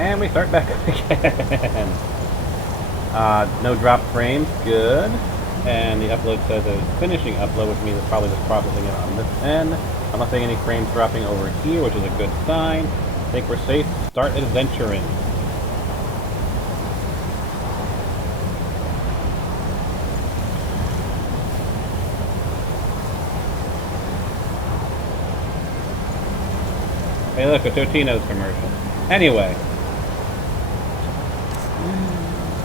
And we start back again. No drop frames, good. And the upload says it's finishing upload, which means it's probably just processing it on this end. I'm not seeing any frames dropping over here, which is a good sign. I think we're safe to start adventuring. Hey look, a Totino's commercial. Anyway.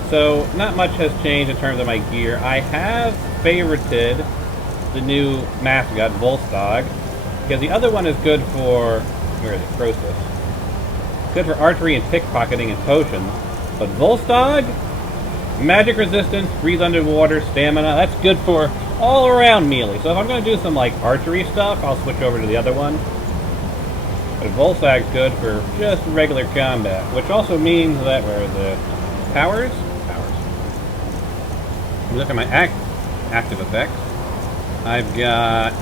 So, not much has changed in terms of my gear. I have favorited the new mascot, Volstagg, because the other one is good for... where is it? Croesus. Good for archery and pickpocketing and potions. But Volstagg? Magic resistance, breathe underwater, stamina, that's good for all-around melee. So if I'm going to do some, like, archery stuff, I'll switch over to the other one. But Volstagg's good for just regular combat, which also means that, where are the powers? Look at my active effects. I've got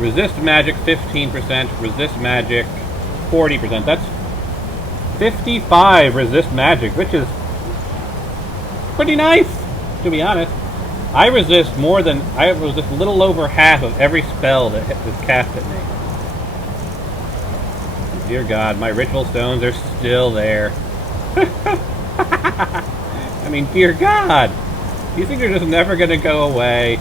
resist magic 15%, resist magic 40%. That's 55 resist magic, which is pretty nice, to be honest. I resist a little over half of every spell that is cast at me. Dear God, my ritual stones are still there. I mean, dear God! These things are just never gonna go away.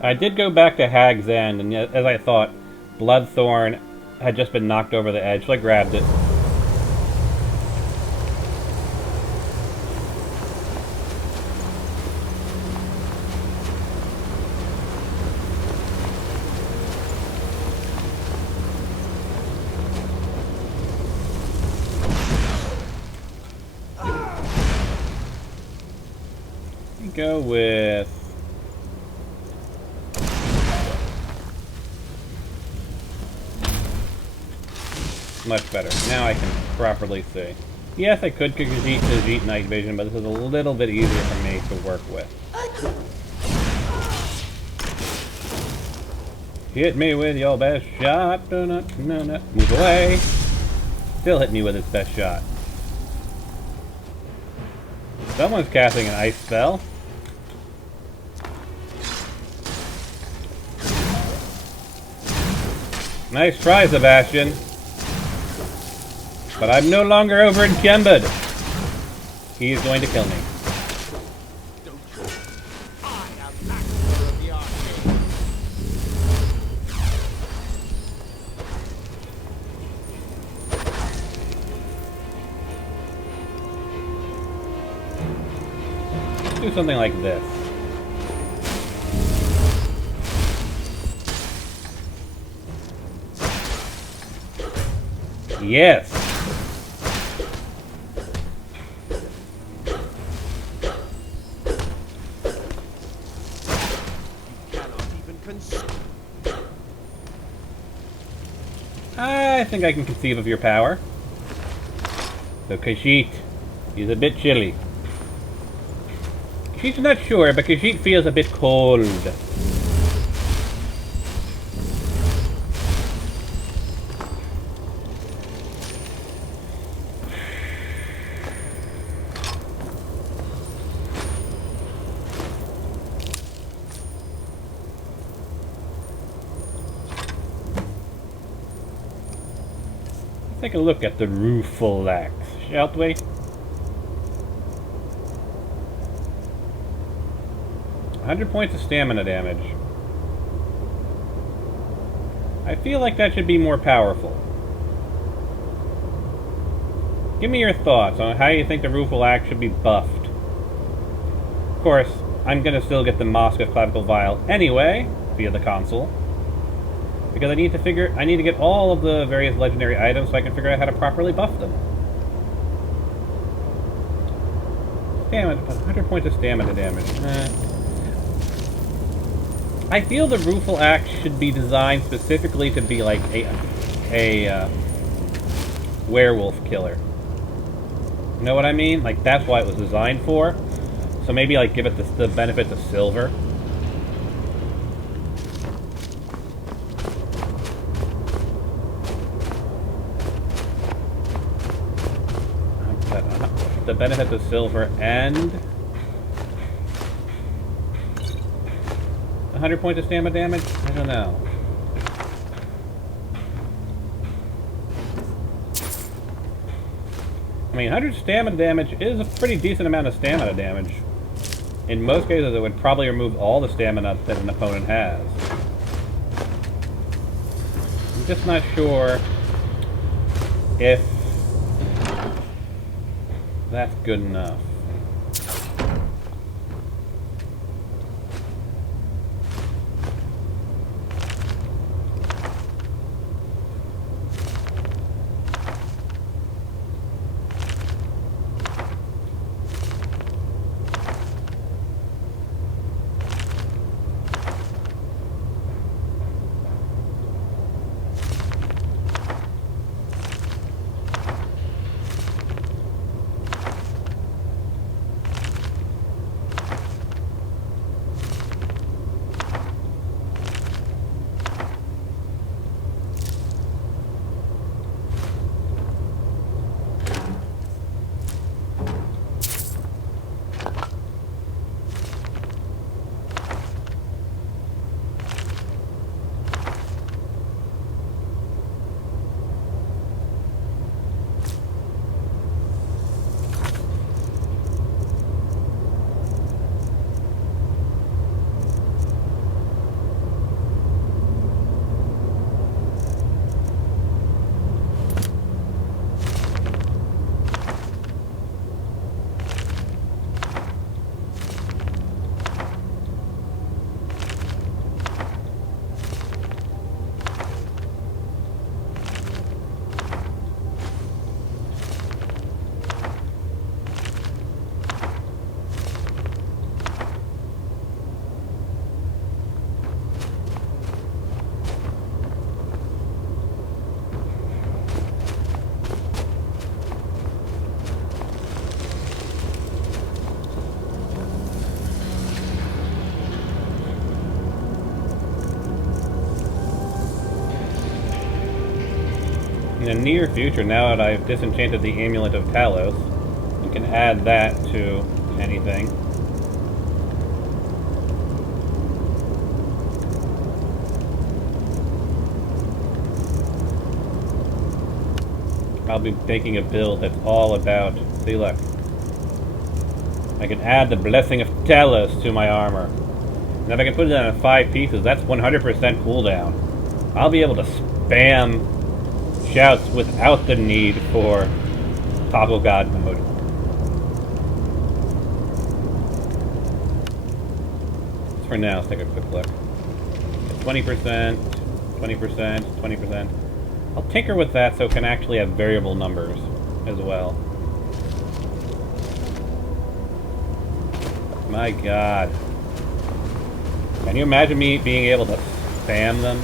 I did go back to Hag's End, and as I thought, Bloodthorn had just been knocked over the edge, so I grabbed it. Go with... much better. Now I can properly see. Yes, I could Khajiit Night Vision, but this is a little bit easier for me to work with. Hit me with your best shot. Move away. Still hit me with his best shot. Someone's casting an ice spell. Nice try, Sebastian. But I'm no longer over encumbered. He's going to kill me. Let's do something like this. Yes! I think I can conceive of your power. So Khajiit, he's a bit chilly. Khajiit's not sure, but Khajiit feels a bit cold. Take a look at the rueful axe, shall we? $100 points of stamina damage. I feel like that should be more powerful. Give me your thoughts on how you think the rueful axe should be buffed. Of course, I'm gonna still get the Mosk of Clavicle Vial anyway, via the console. Because I need to get all of the various legendary items so I can figure out how to properly buff them. Stamina, 100 points of stamina damage. I feel the Rueful Axe should be designed specifically to be like a werewolf killer. You know what I mean? Like, that's what it was designed for. So maybe, like, give it the benefits of silver. The benefits of silver and 100 points of stamina damage? I don't know. I mean, 100 stamina damage is a pretty decent amount of stamina damage. In most cases, it would probably remove all the stamina that an opponent has. I'm just not sure if that's good enough. In the near future, now that I've disenchanted the Amulet of Talos, you can add that to anything. I'll be making a build that's all about... See, look. I can add the Blessing of Talos to my armor. Now if I can put it on 5 pieces, that's 100% cooldown. I'll be able to spam shouts without the need for Toggle God mode. For now, let's take a quick look. 20%, 20%, 20%. I'll tinker with that so it can actually have variable numbers as well. My god. Can you imagine me being able to spam them?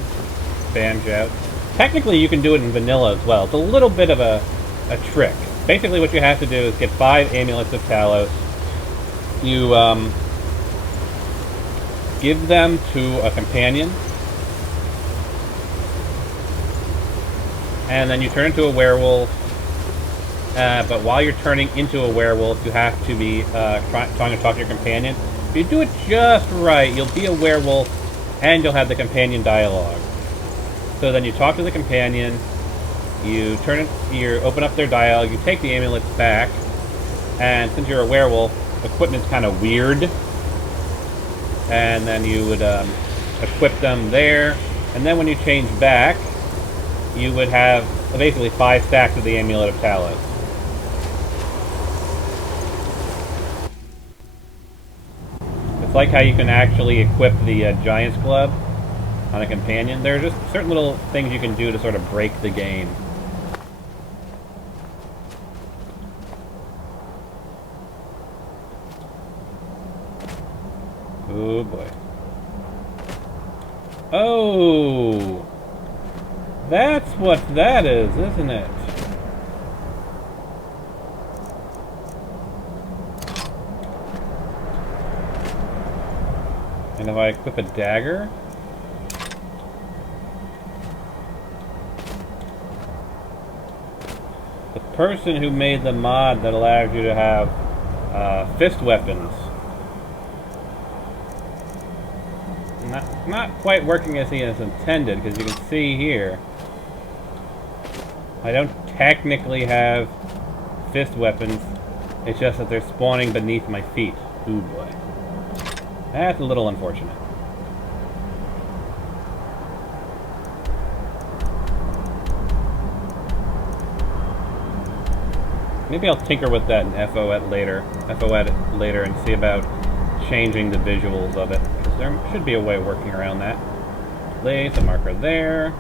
Spam shouts? Technically, you can do it in vanilla as well. It's a little bit of a trick. Basically, what you have to do is get 5 Amulets of Talos. You give them to a companion. And then you turn into a werewolf. But while you're turning into a werewolf, you have to be trying to talk to your companion. If you do it just right, you'll be a werewolf, and you'll have the companion dialogue. So then you talk to the companion, you open up their dialogue, you take the amulets back, and since you're a werewolf, equipment's kind of weird. And then you would equip them there, and then when you change back, you would have basically 5 stacks of the Amulet of Talos. It's like how you can actually equip the Giant's Club. on a companion. There are just certain little things you can do to sort of break the game. Oh boy. Oh! That's what that is, isn't it? And if I equip a dagger... The person who made the mod that allows you to have fist weapons not quite working as he is intended, because you can see here I don't technically have fist weapons, it's just that they're spawning beneath my feet. Ooh boy. That's a little unfortunate. Maybe I'll tinker with that in FOED later and see about changing the visuals of it, because there should be a way of working around that. Place a marker there.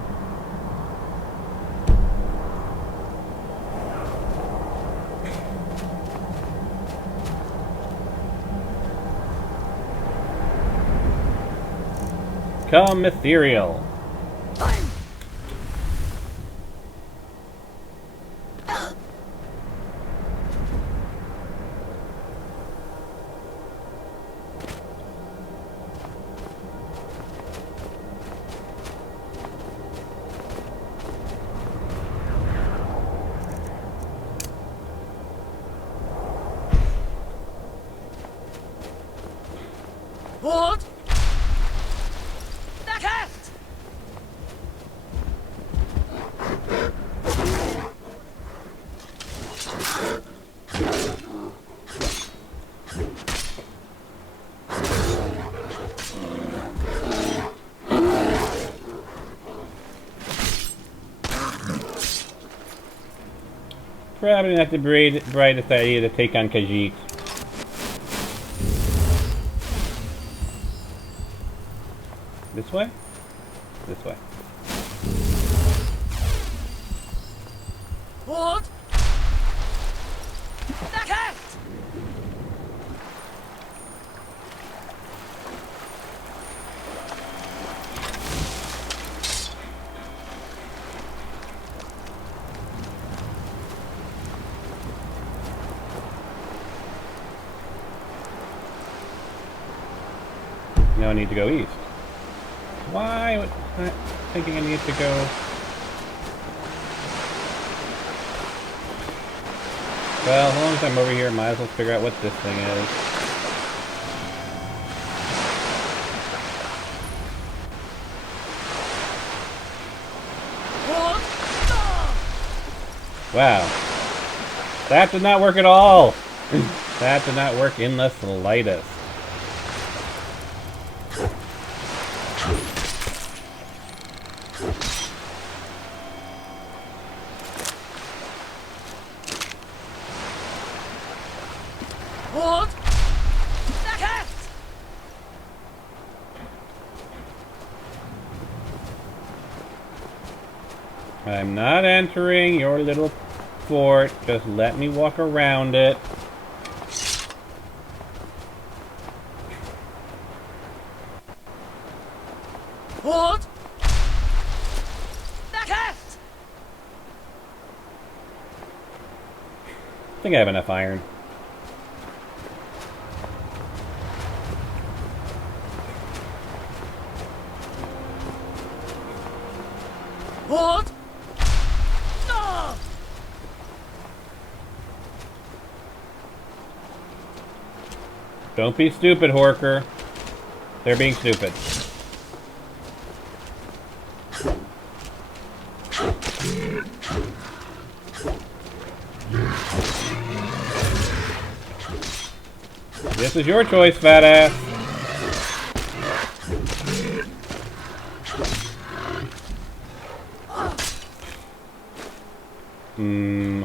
Come ethereal. What? The cat! Probably not the brightest idea to take on Khajiit. This way? This way. What? The cat! Now I need to go east. Why was I thinking I need to go? Well, as long as I'm over here, might as well figure out what this thing is. Wow. That did not work at all! That did not work in the slightest. What? The cat! I'm not entering your little fort. Just let me walk around it. What? The cat! I think I have enough iron. What? No! Don't be stupid, Horker. They're being stupid. This is your choice, fat ass.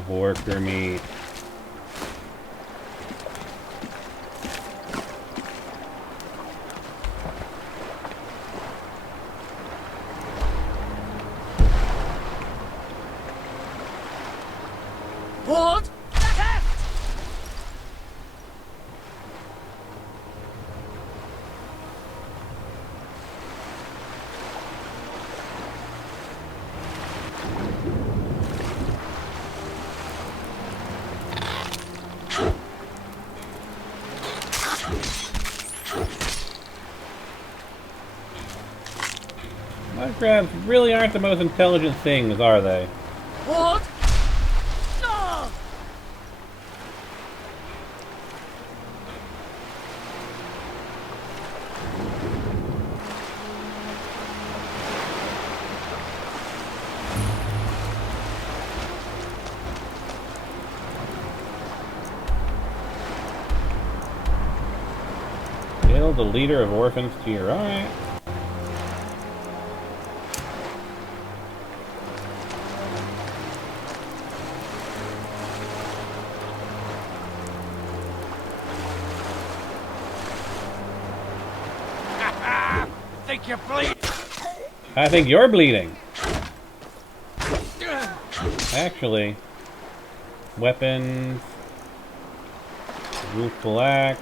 Horker meat. Hold! Left! Muskrats really aren't the most intelligent things, are they? Hold! No! Kill the leader of orphans tier. Alright. Think you're bleeding? I think you're bleeding. Actually, weapons, youthful axe.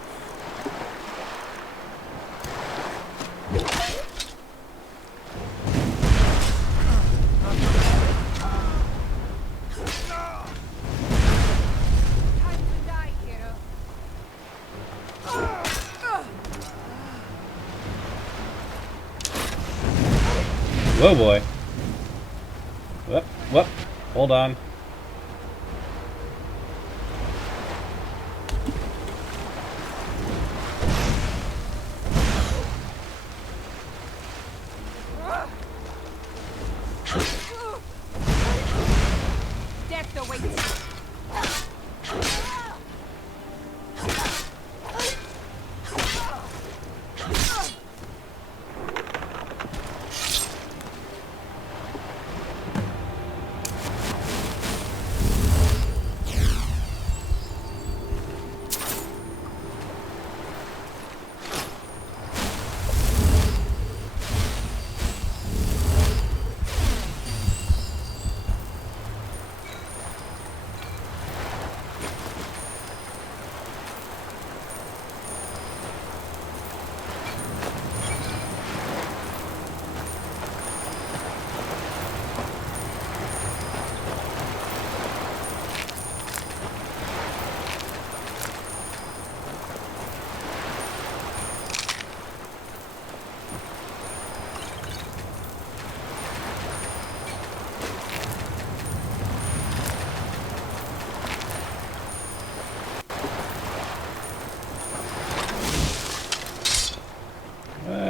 Time to die, hero. Whoa, boy. Whoop, whoop. Hold on. Death awaits.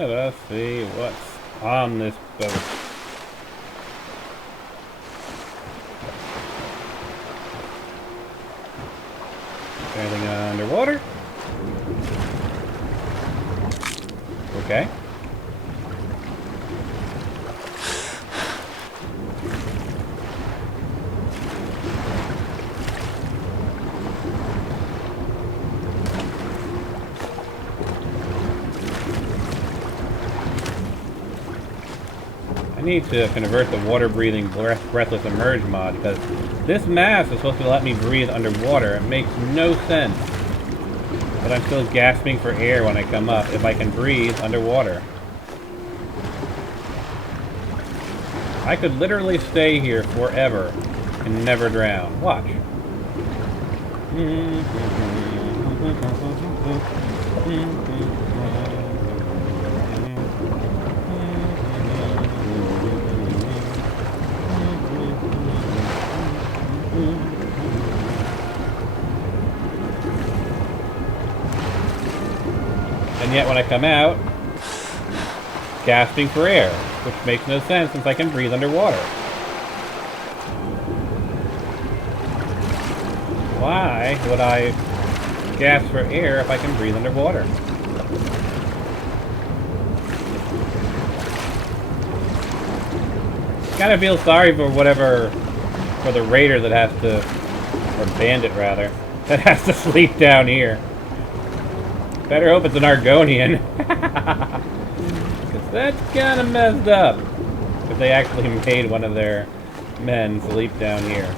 Let's see what's on this boat. Anything underwater? Okay. I need to convert the water-breathing breathless emerge mod because this mask is supposed to let me breathe underwater. It makes no sense. But I'm still gasping for air when I come up if I can breathe underwater. I could literally stay here forever and never drown. Watch. And yet when I come out, gasping for air, which makes no sense since I can breathe underwater. Why would I gasp for air if I can breathe underwater? Kinda feel sorry for for the raider that has to, or bandit rather, that has to sleep down here. Better hope it's an Argonian. Because that's kind of messed up. If they actually made one of their men sleep down here.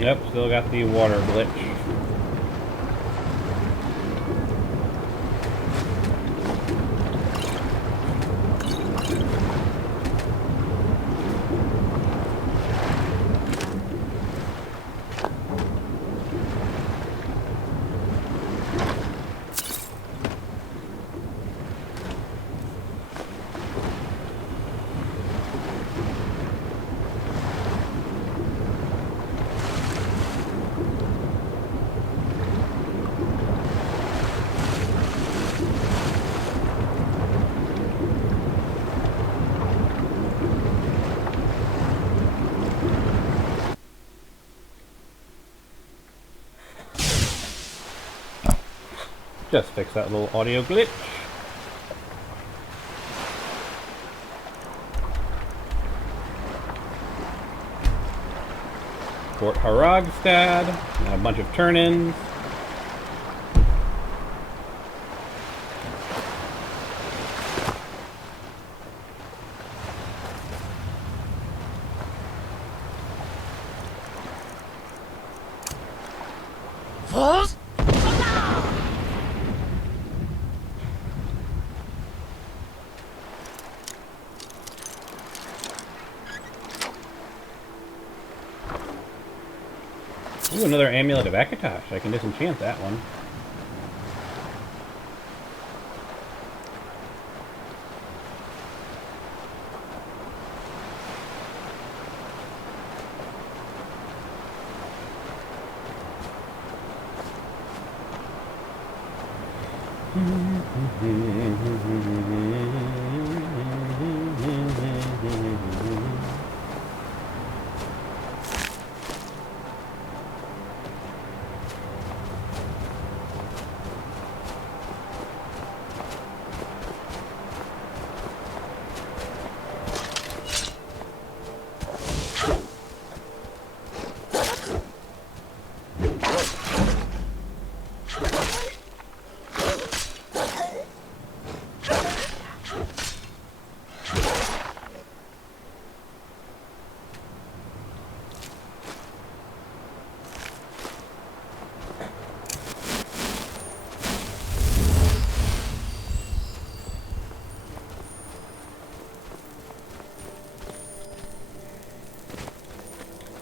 Yep, still got the water glitch. Just fix that little audio glitch. Fort Haragstad, and a bunch of turn-ins. Falls? Ooh, another Amulet of Akatosh. I can disenchant that one.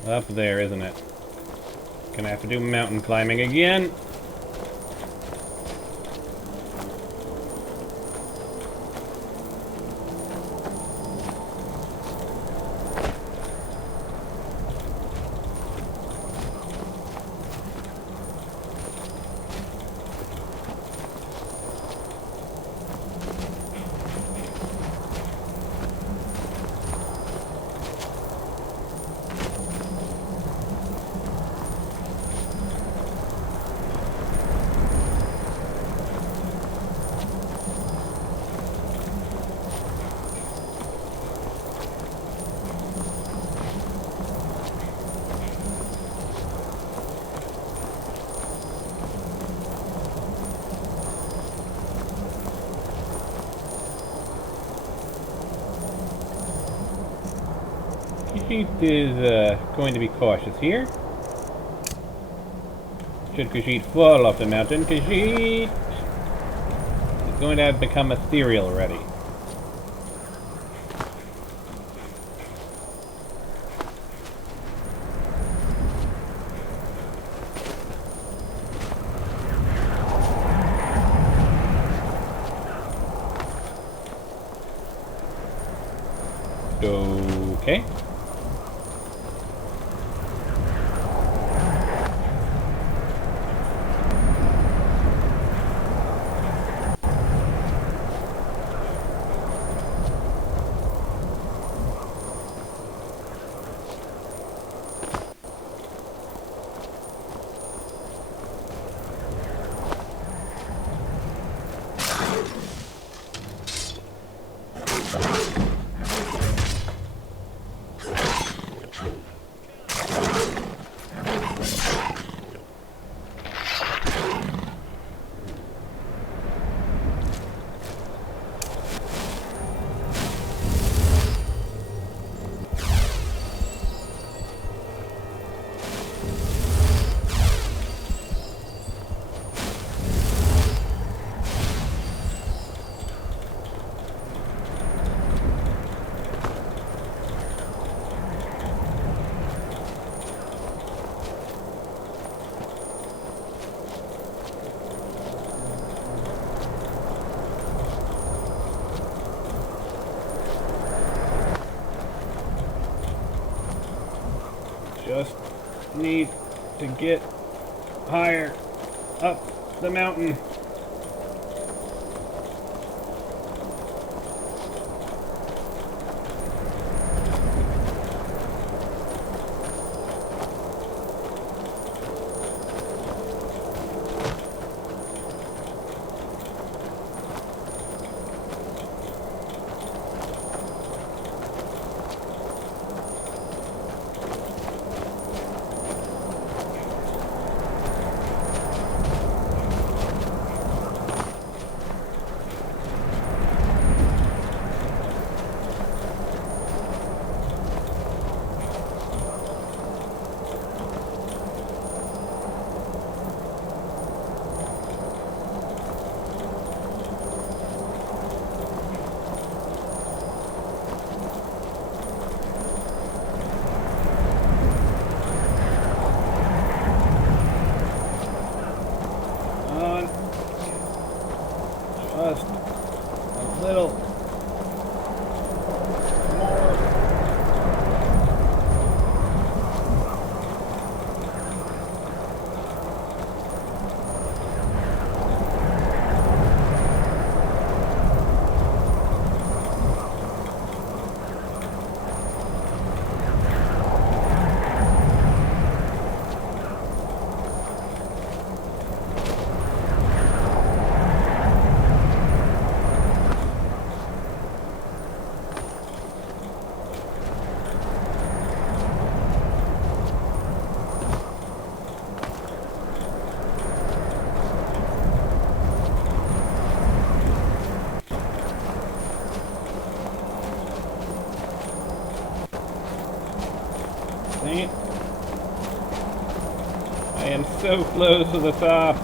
Up there, isn't it? Gonna have to do mountain climbing again. Khajiit is going to be cautious here. Should Khajiit fall off the mountain, Khajiit is going to have become ethereal already. Okay. Just need to get higher up the mountain. Just a little more. Dang it. I am so close to the top.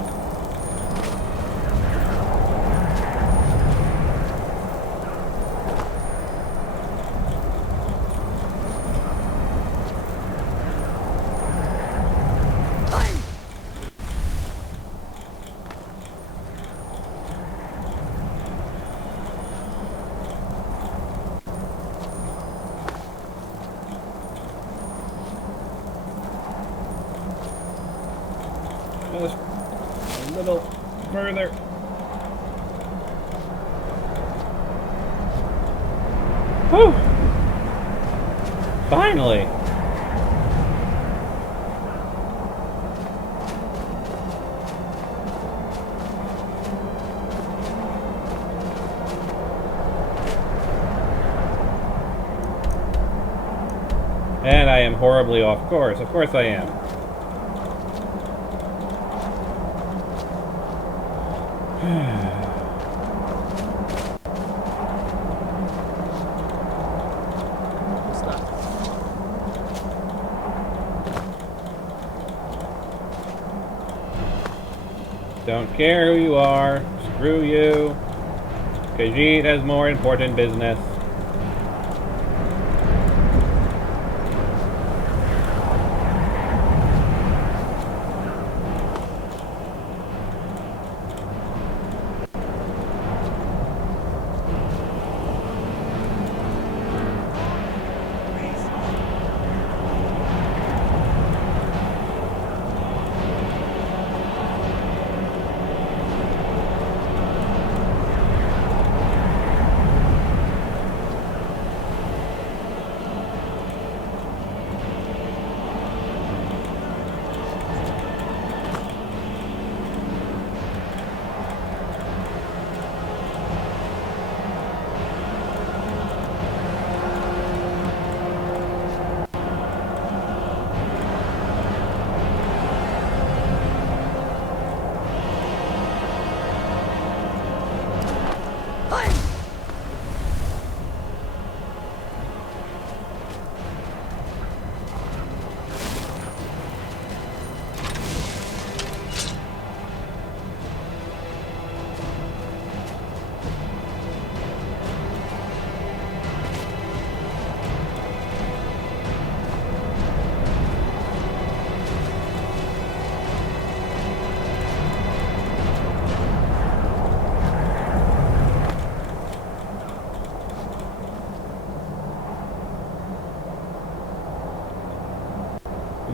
Just a little further. Whew! Finally! And I am horribly off course. Of course I am. What's that? Don't care who you are. Screw you. Khajiit has more important business.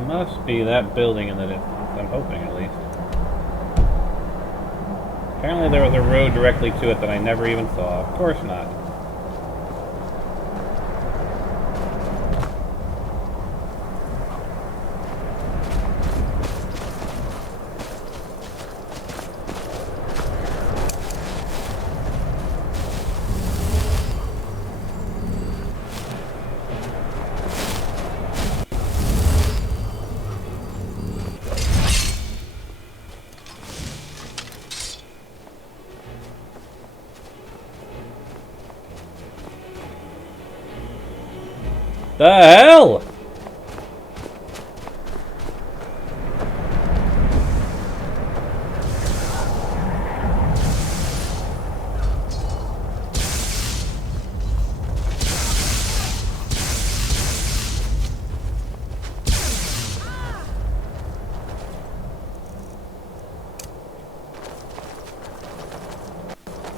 Must be that building in the distance. I'm hoping, at least. Apparently there was a road directly to it that I never even saw. Of course not. The hell?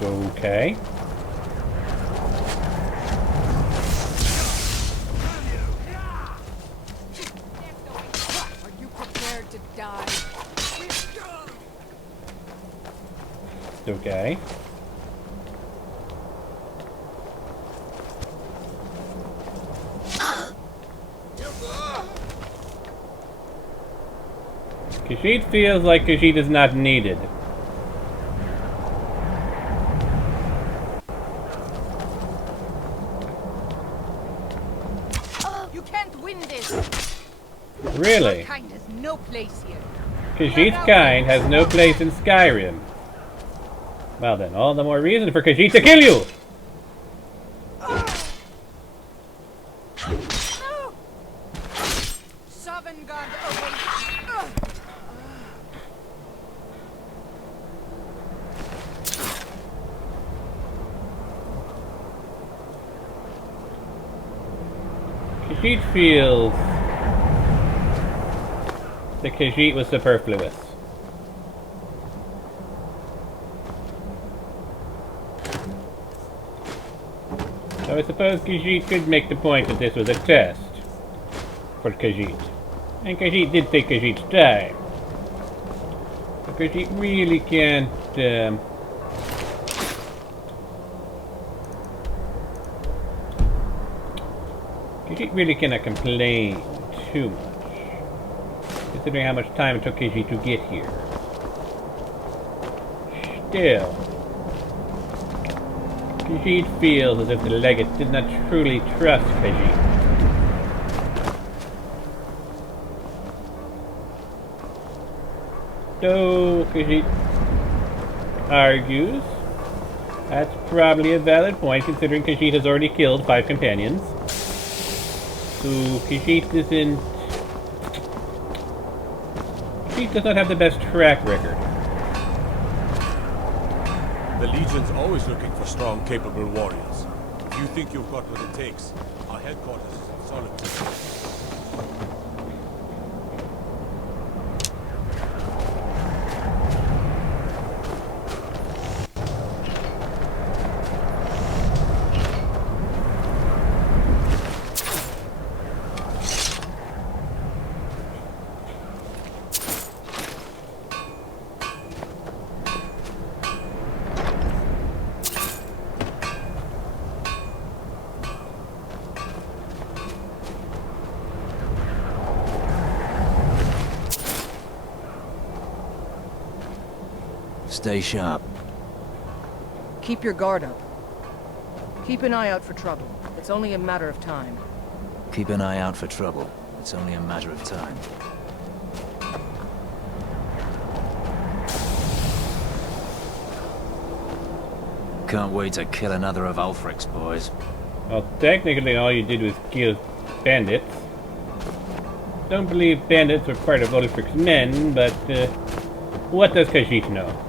Okay. Are you prepared to die? Okay. Khajiit feels like Khajiit is not needed. You can't win this. Really? Your kind has no place here. Khajiit's kind has no place in Skyrim. Well then, all the more reason for Khajiit to kill you! No! Sovngarde awaits. Khajiit feels that Khajiit was superfluous. So I suppose Khajiit could make the point that this was a test for Khajiit. And Khajiit did take Khajiit's time. But Khajiit really can't, Khajiit really cannot complain too much, considering how much time it took Khajiit to get here. Still, Khajiit feels as if the legate did not truly trust Khajiit. Though Khajiit argues that's probably a valid point, considering Khajiit has already killed 5 companions. So Khajiit isn't... Khajiit does not have the best track record. The Legion's always looking for strong, capable warriors. If you think you've got what it takes, our headquarters is in Solitude. Stay sharp. Keep your guard up. Keep an eye out for trouble. It's only a matter of time. Keep an eye out for trouble. It's only a matter of time. Can't wait to kill another of Ulfric's boys. Well, technically all you did was kill bandits. Don't believe bandits were part of Ulfric's men, but what does Khajiit know?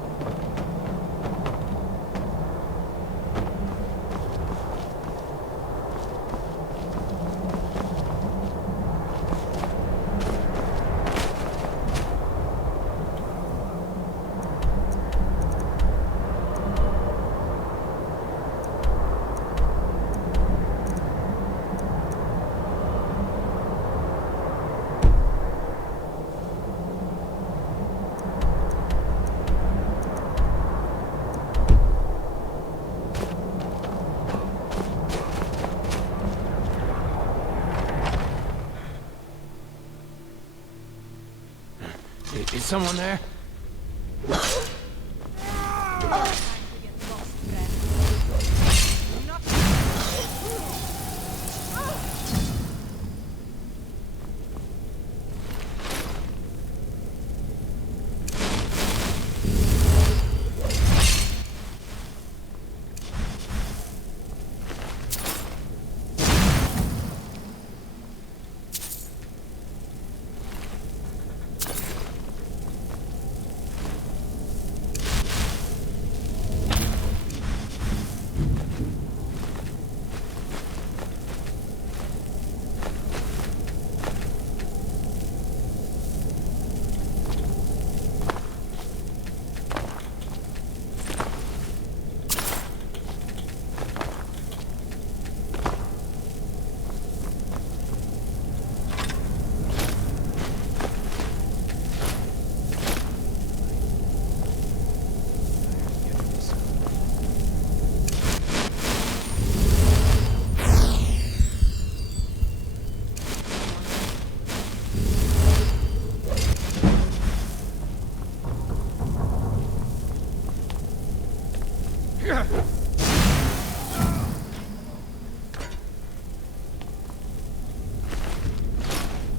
Is someone there? Time to get lost, friend. Not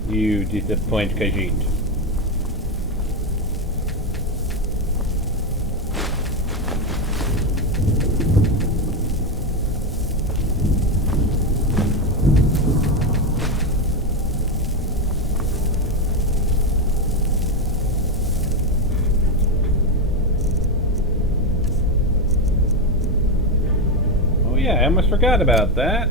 You disappoint Khajiit. Oh yeah, I almost forgot about that.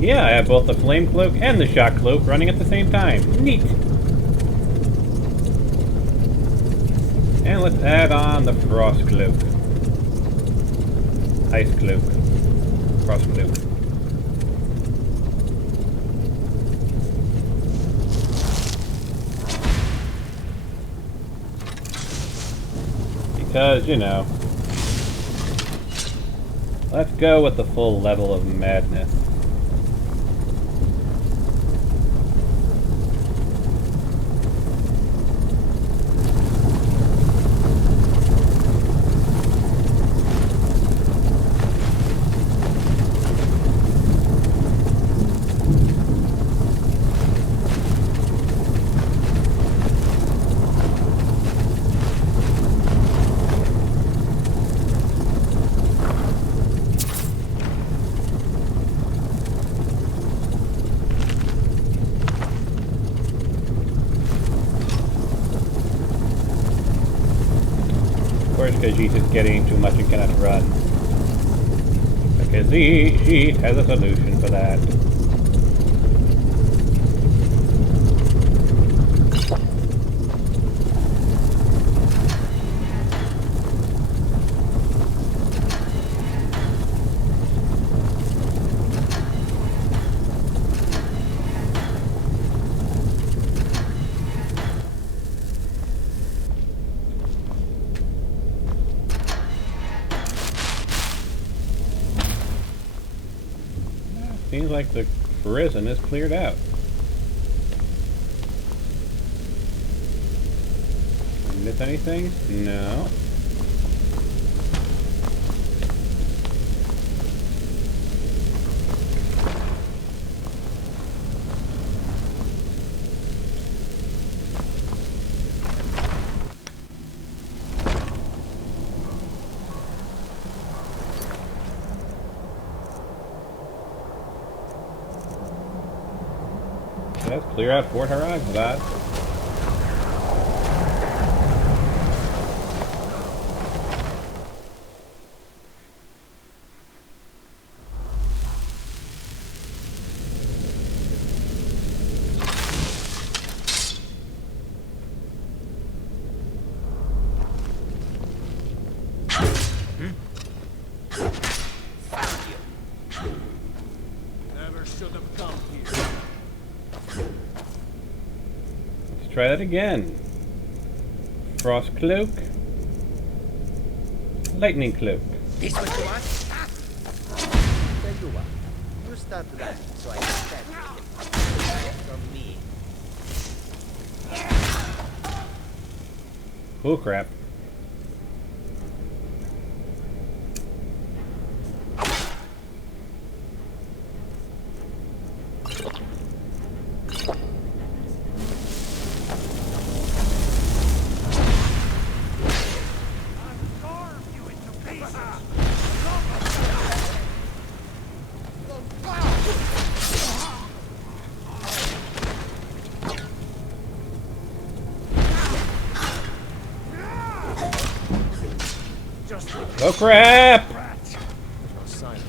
Yeah, I have both the flame cloak and the shock cloak running at the same time. Neat! And let's add on the frost cloak. Ice cloak. Frost cloak. Because, you know. Let's go with the full level of madness. Khajiit is getting too much and cannot run. Khajiit has a solution for that. Seems like the prison is cleared out. Miss anything? No. Let's clear out Fort Haragzad. Never should have come here. Let's try that again. Frost Cloak. Lightning Cloak. This what you want? Tell you what, you start running so I can stand it. From me. Oh crap. Oh crap! No sign.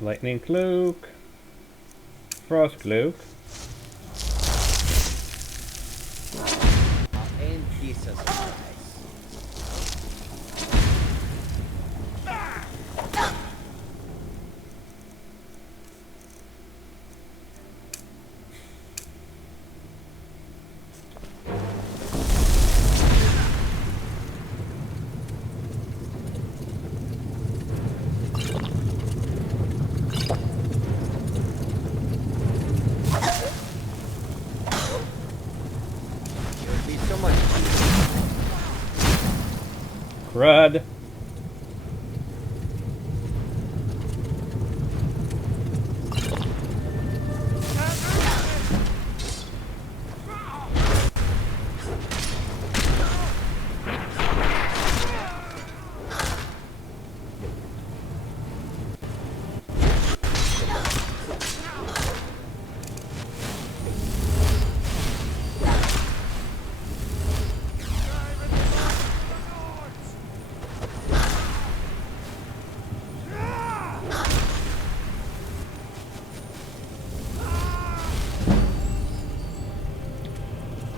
Lightning Cloak. Frost Cloak. I'll end this as a surprise. You'll be so much Crud.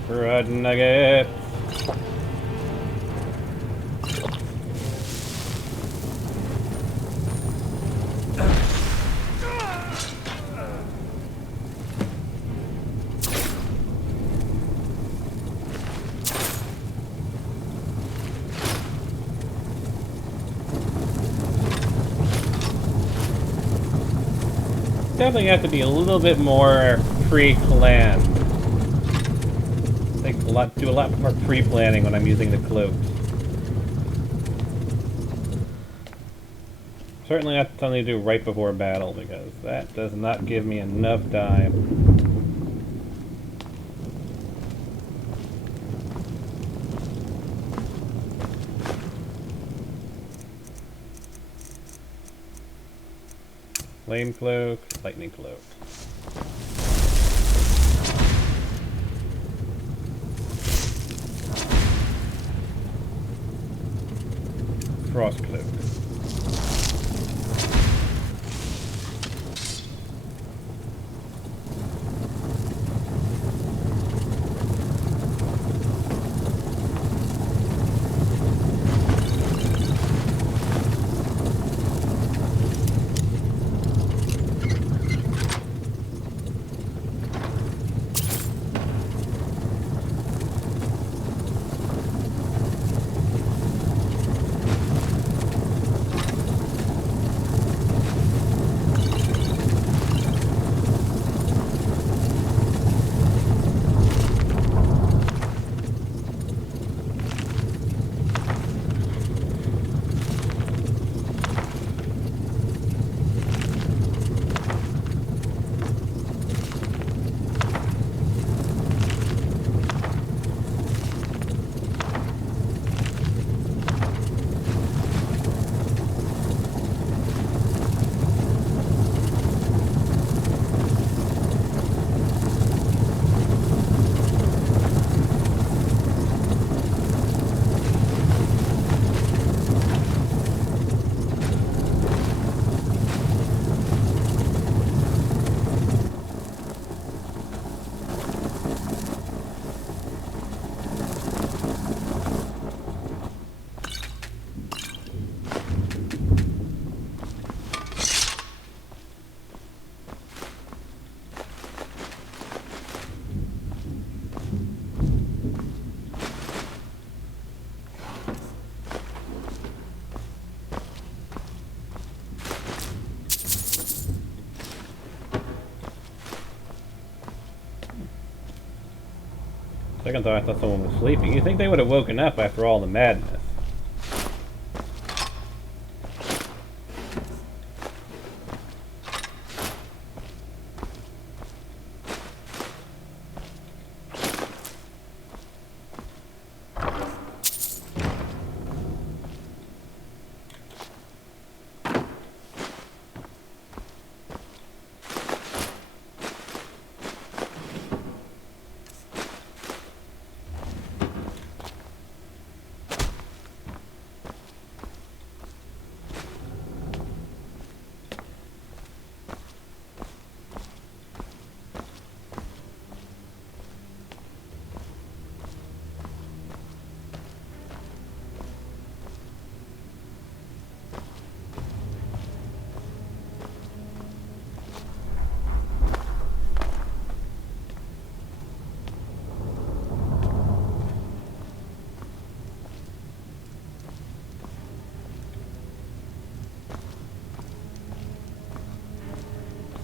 Crud nugget. Definitely have to be a little bit more pre-planned. Do a lot more pre-planning when I'm using the cloaks. Certainly not something to do right before battle, because that does not give me enough time. Flame Cloak, Lightning Cloak. Frost Cloak. Second thought, I thought someone was sleeping. You'd think they would have woken up after all the madness.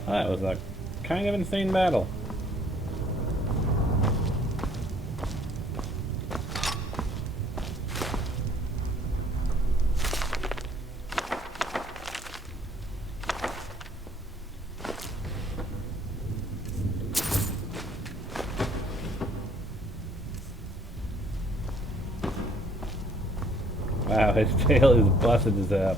That was a kind of insane battle. Wow, his tail is busted as up.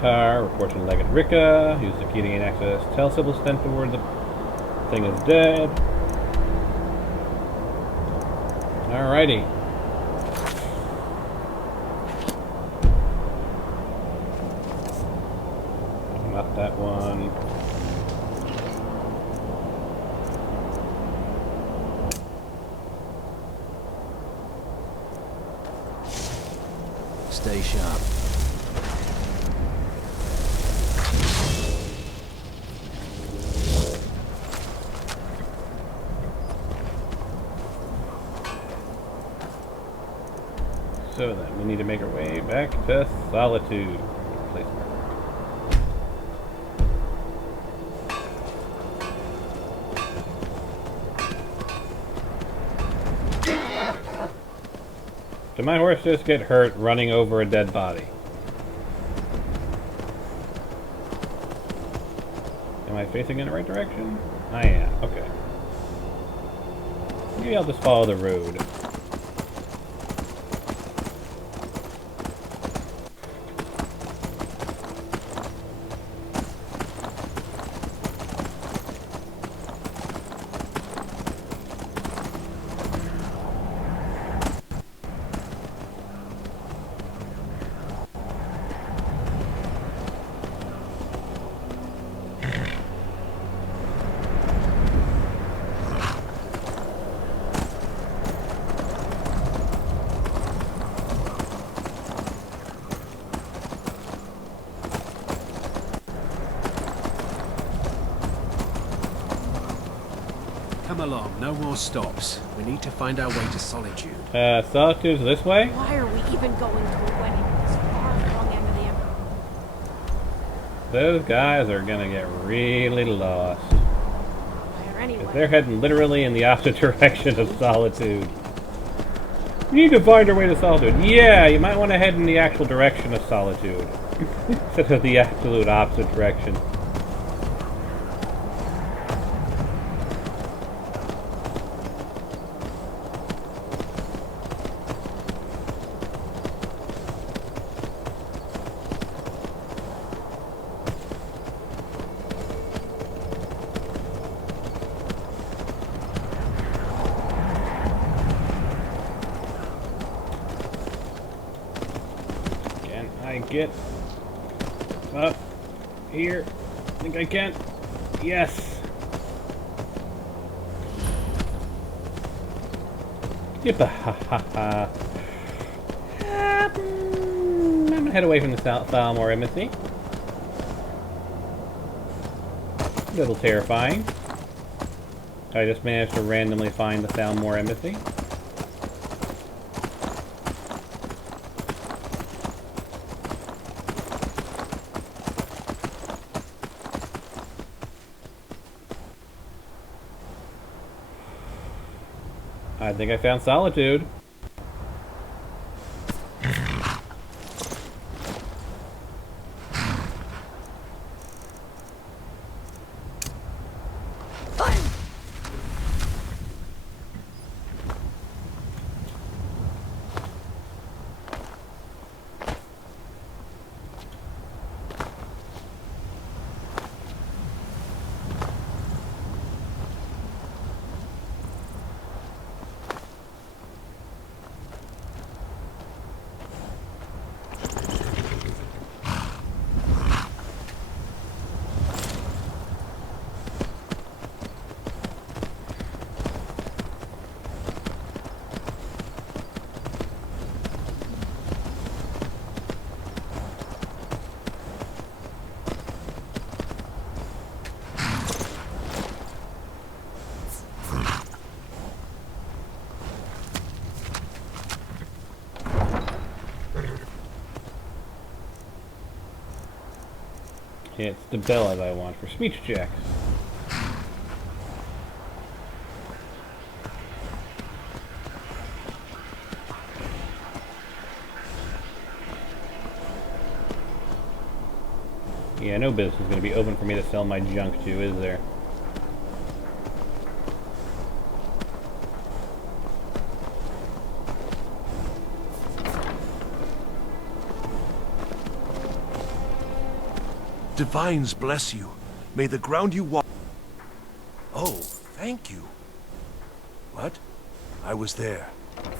Tar reports to Legged Ricka. Use the key to gain access. Tell Sybil Stenford the thing is dead. Alrighty. Not that one. Stay sharp. So then, we need to make our way back to Solitude. Placement. Did my horse just get hurt running over a dead body? Am I facing in the right direction? I am, okay. Maybe I'll just follow the road. Come along, no more stops. We need to find our way to Solitude. Solitude's this way? Why are we even going to a wedding this far from the end of the Emperor? Those guys are gonna get really lost. Where anyway? They're heading literally in the opposite direction of Solitude. We need to find our way to Solitude. Yeah, you might want to head in the actual direction of Solitude. Instead of the absolute opposite direction. Get up here. I think I can. Yes. Yippa ha ha ha. I'm gonna head away from the Thalmor embassy. A little terrifying. I just managed to randomly find the Thalmor embassy. I think I found Solitude. It's the bellas I want for speech checks. Yeah, no business is going to be open for me to sell my junk to, is there? Divines bless you. May the ground you walk... Oh, thank you. What? I was there.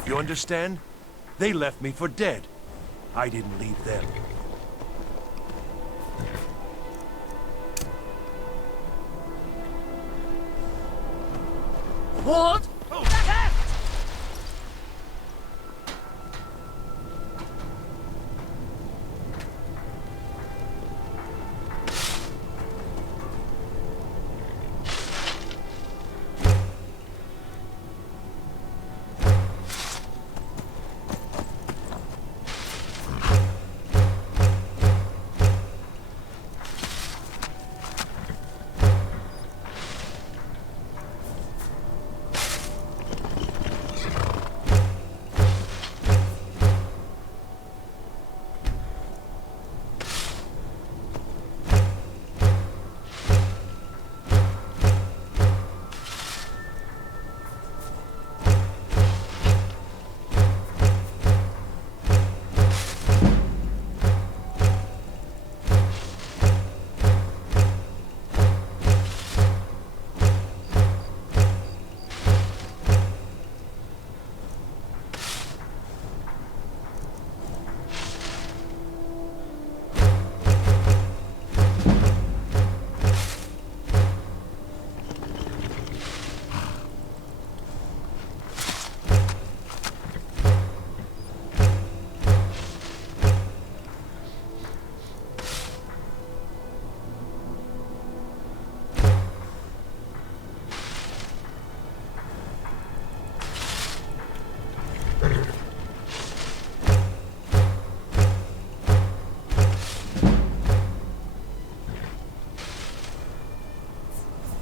You understand? They left me for dead. I didn't leave them. What?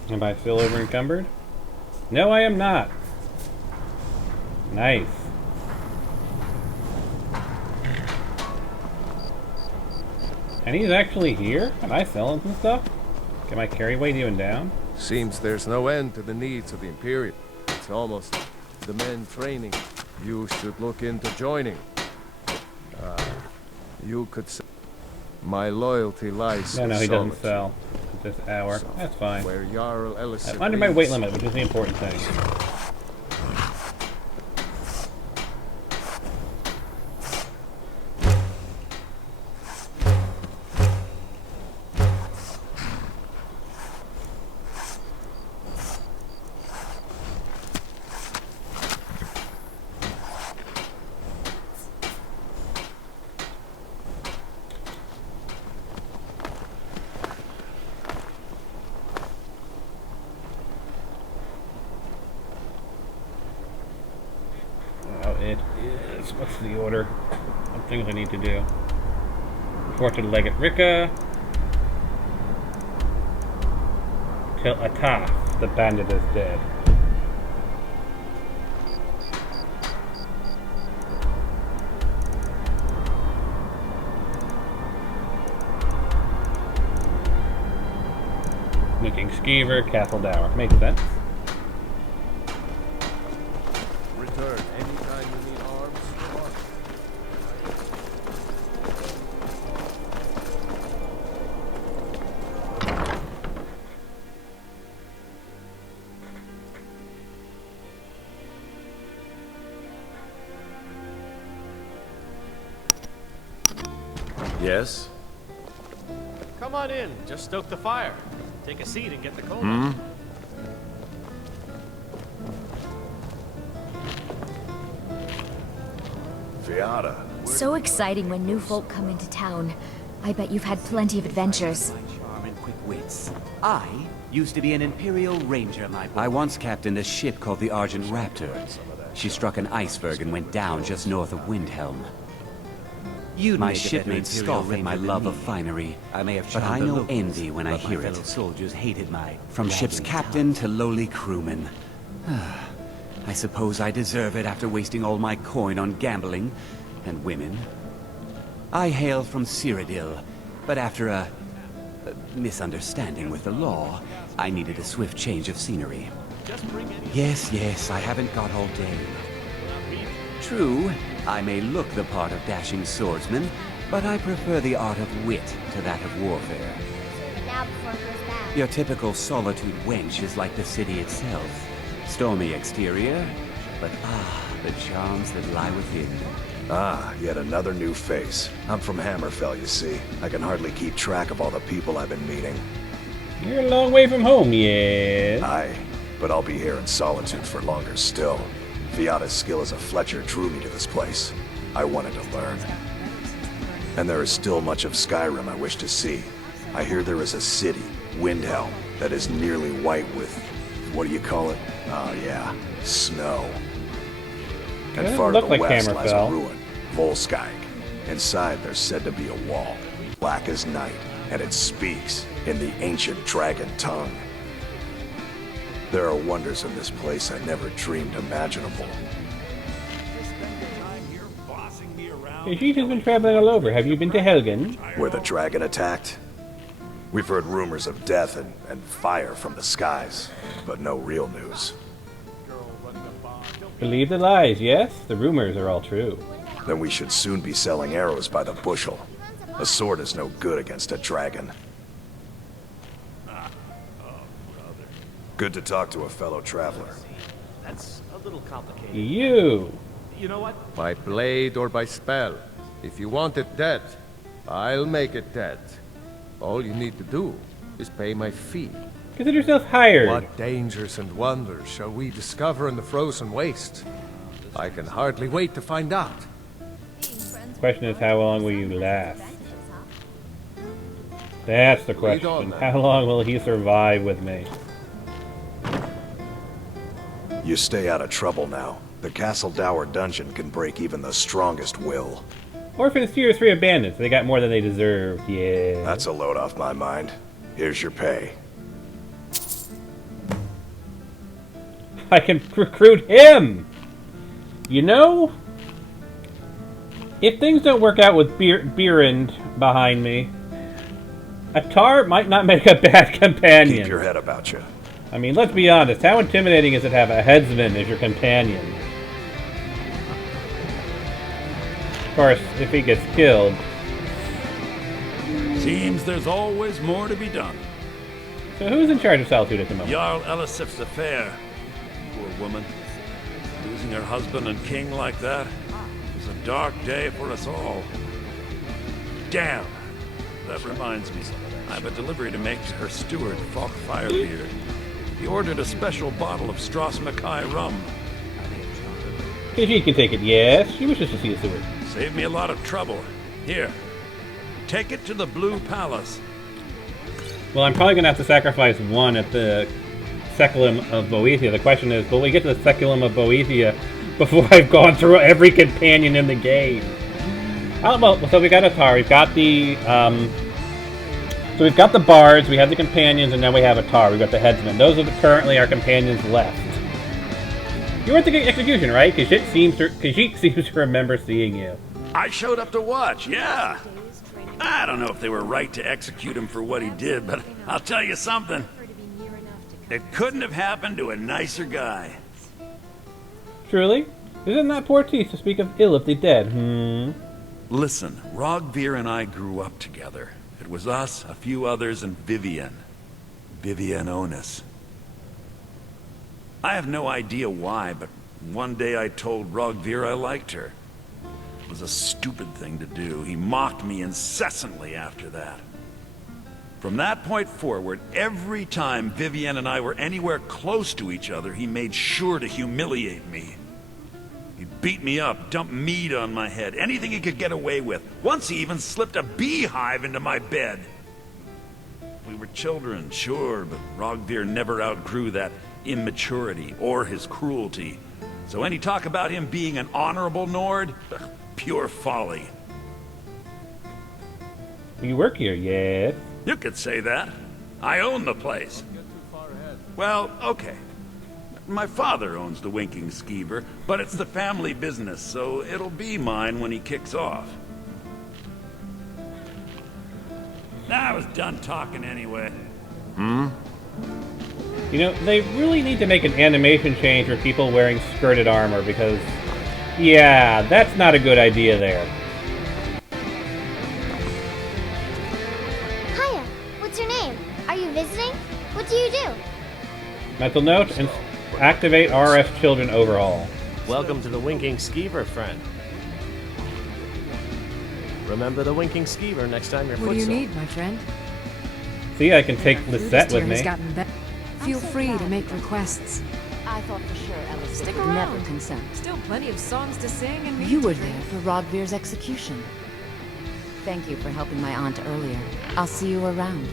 Am I still over encumbered? No, I am not. Nice. And he's actually here? Can I sell him some stuff? Can my carry weight even down? Seems there's no end to the needs of the Imperium. It's almost the men training. You should look into joining. You could say my loyalty lies. No, he doesn't solid. sell at this hour. So, That's fine. Where Jarl Ellis Under my weight limit, which is the important thing. What's the order? What things I need to do? Report to Legate Rika. Till Ataf, the bandit is dead. Looking Skeever, Castle Dower. Makes sense. Return anytime you need arms. Yes? Come on in. Just stoke the fire. Take a seat and get the cold. Fiata. So exciting when new folk come into town. I bet you've had plenty of adventures. Charm and quick wits. I used to be an Imperial Ranger, my boy. I once captained a ship called the Argent Raptor. She struck an iceberg and went down just north of Windhelm. My shipmates scoff at my love of finery, but I know envy when I hear it. Soldiers hated my from ship's captain to lowly crewman. I suppose I deserve it after wasting all my coin on gambling and women. I hail from Cyrodiil, but after a misunderstanding with the law, I needed a swift change of scenery. Yes, I haven't got all day. True, I may look the part of dashing swordsman, but I prefer the art of wit to that of warfare. Your typical solitude wench is like the city itself. Stormy exterior, but the charms that lie within. Ah, yet another new face. I'm from Hammerfell, you see. I can hardly keep track of all the people I've been meeting. You're a long way from home, yeah. Aye, but I'll be here in solitude for longer still. Fiata's skill as a Fletcher drew me to this place. I wanted to learn. And there is still much of Skyrim I wish to see. I hear there is a city, Windhelm, that is nearly white with... what do you call it? Oh yeah, snow. And far to the west lies a ruin, Volskag. Inside there's said to be a wall, black as night, and it speaks in the ancient dragon tongue. There are wonders in this place I never dreamed imaginable. She's just been traveling all over. Have you been to Helgen? Where the dragon attacked? We've heard rumors of death and fire from the skies, but no real news. Believe the lies, yes? The rumors are all true. Then we should soon be selling arrows by the bushel. A sword is no good against a dragon. Good to talk to a fellow traveler. That's a little complicated. You know what? By blade or by spell. If you want it dead, I'll make it dead. All you need to do is pay my fee. Consider yourself hired. What dangers and wonders shall we discover in the frozen waste? I can hardly wait to find out. Question is, how long will you last? That's the question. How long will he survive with me? You stay out of trouble now. The Castle Dower dungeon can break even the strongest will. Or for the Tier 3 of bandits, they got more than they deserved, yeah. That's a load off my mind. Here's your pay. I can recruit him! You know, if things don't work out with Beerend behind me, Atar might not make a bad companion. Keep your head about you. I mean, let's be honest, how intimidating is it to have a headsman as your companion? Of course, if he gets killed. Seems there's always more to be done. So who's in charge of Solitude at the moment? Jarl Elisif's affair. Poor woman. Losing her husband and king like that was a dark day for us all. Damn! That reminds me. I have a delivery to make to her steward, Falk Firebeard. He ordered a special bottle of Strass Mackay rum. KG can take it, yes. She wishes to see the steward. Saved me a lot of trouble. Here. Take it to the Blue Palace. Well, I'm probably going to have to sacrifice one at the Seculum of Boethia. The question is, will we get to the Seculum of Boethia before I've gone through every companion in the game? So we got a Tar, we've got the, so we've got the bards, we have the companions, and now we have a Tar. We've got the headsmen. Those are currently our companions left. You were at the execution, right? Khajiit seems to remember seeing you. I showed up to watch, yeah. I don't know if they were right to execute him for what he did, but I'll tell you something. It couldn't have happened to a nicer guy. Truly? Isn't that poor teeth to speak of ill of the dead, Listen, Rogvir and I grew up together. It was us, a few others, and Vivian. Vivian Onus. I have no idea why, but one day I told Rogvir I liked her. It was a stupid thing to do. He mocked me incessantly after that. From that point forward, every time Vivian and I were anywhere close to each other, he made sure to humiliate me. He'd beat me up, dump meat on my head, anything he could get away with. Once he even slipped a beehive into my bed. We were children, sure, but Rogvir never outgrew that immaturity or his cruelty. So any talk about him being an honorable Nord? Pure folly. You work here, yes? You could say that. I own the place. Well, okay. My father owns the Winking Skeever, but it's the family business, so it'll be mine when he kicks off. I was done talking anyway. You know, they really need to make an animation change for people wearing skirted armor, because, yeah, that's not a good idea there. Hiya, what's your name? Are you visiting? What do you do? Mental note, and activate RS Children Overhaul. Welcome to the Winking Skeever, friend. Remember the Winking Skeever next time you're What do you need, my friend? See, I can take Lisette with me. Feel free to make requests. I thought for sure Ellis Stick would around. never consent. Still plenty of songs to sing and You were there for Rogvir's execution. Thank you for helping my aunt earlier. I'll see you around.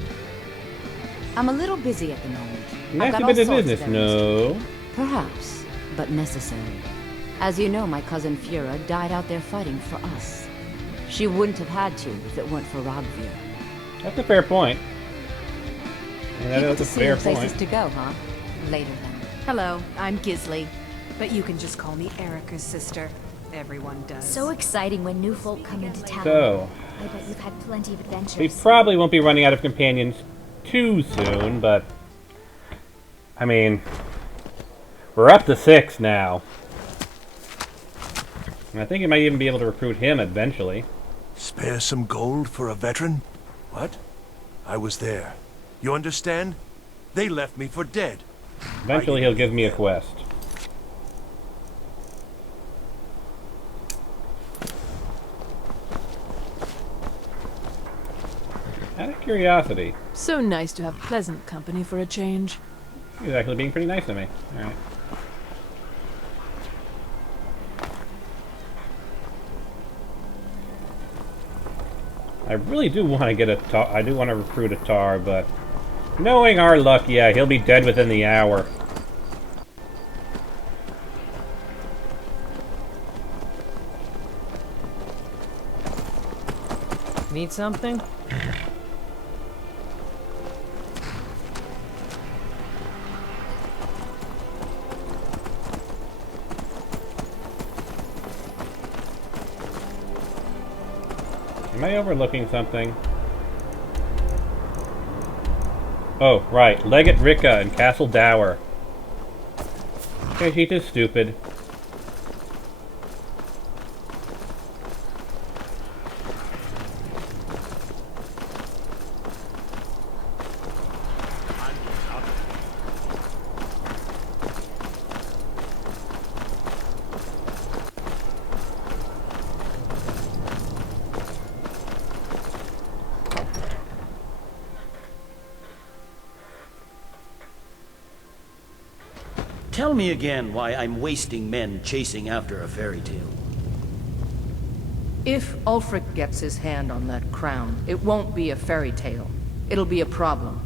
I'm a little busy at the moment. I've Nasty got all bit of sorts business, errands to no. do. Perhaps, but necessary. As you know, my cousin Fura died out there fighting for us. She wouldn't have had to if it weren't for Rogvir. That's a fair point. And that People is to a see fair and places point. to go, huh? Later then. Hello, I'm Gisli. But you can just call me Erica's sister. Everyone does. So exciting when new folk come into town. So, I bet you've had plenty of adventures. we probably won't be running out of companions too soon, but I mean, we're up to 6 now. And I think you might even be able to recruit him eventually. Spare some gold for a veteran? What? I was there. You understand? They left me for dead. Eventually he'll give me a quest. Out of curiosity. So nice to have pleasant company for a change. He's actually being pretty nice to me. Alright. I really do want to get a Tar. I do want to recruit a Tar, but knowing our luck, yeah, he'll be dead within the hour. Need something? Am I overlooking something? Oh, right. Legate Ricka and Castle Dower. Okay, she's just stupid. Tell me again why I'm wasting men chasing after a fairy tale. If Ulfric gets his hand on that crown, it won't be a fairy tale. It'll be a problem.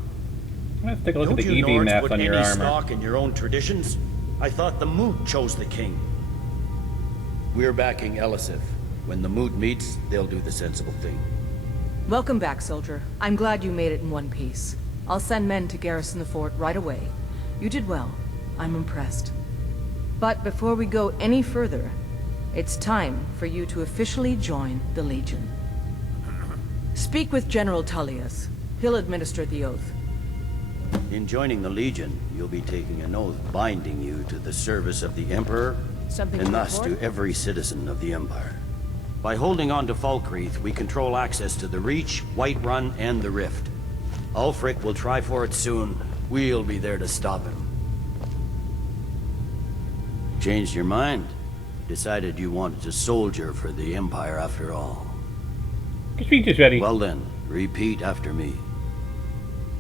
Let's take a look Don't at the you EV Nords maps put on your any armor. stock in your own traditions? I thought the Moot chose the king. We're backing Elisif. When the Moot meets, they'll do the sensible thing. Welcome back, soldier. I'm glad you made it in one piece. I'll send men to garrison the fort right away. You did well. I'm impressed. But before we go any further, it's time for you to officially join the Legion. Speak with General Tullius. He'll administer the oath. In joining the Legion, you'll be taking an oath binding you to the service of the Emperor, Something and to thus report? to every citizen of the Empire. By holding on to Falkreath, we control access to the Reach, Whiterun, and the Rift. Ulfric will try for it soon. We'll be there to stop him. Changed your mind? Decided you wanted to soldier for the Empire after all. Speech is ready. Well then, repeat after me.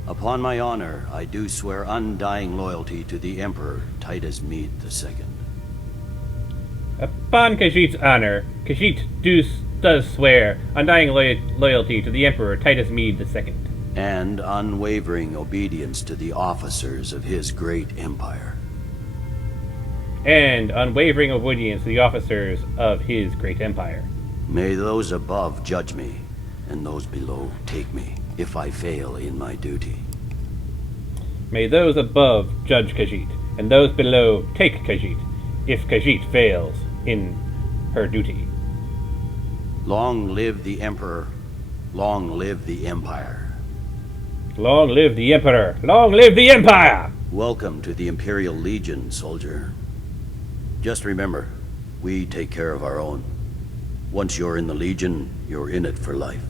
Upon my honor, I do swear undying loyalty to the Emperor Titus Mede II. Upon Khajiit's honor, Khajiit does swear undying loyalty to the Emperor Titus Mede II. And unwavering obedience to the officers of his great empire. And unwavering obedience to the officers of his great empire. May those above judge me, and those below take me, if I fail in my duty. May those above judge Khajiit, and those below take Khajiit, if Khajiit fails in her duty. Long live the Emperor, long live the Empire. Long live the Emperor, long live the Empire! Welcome to the Imperial Legion, soldier. Just remember, we take care of our own. Once you're in the Legion, you're in it for life.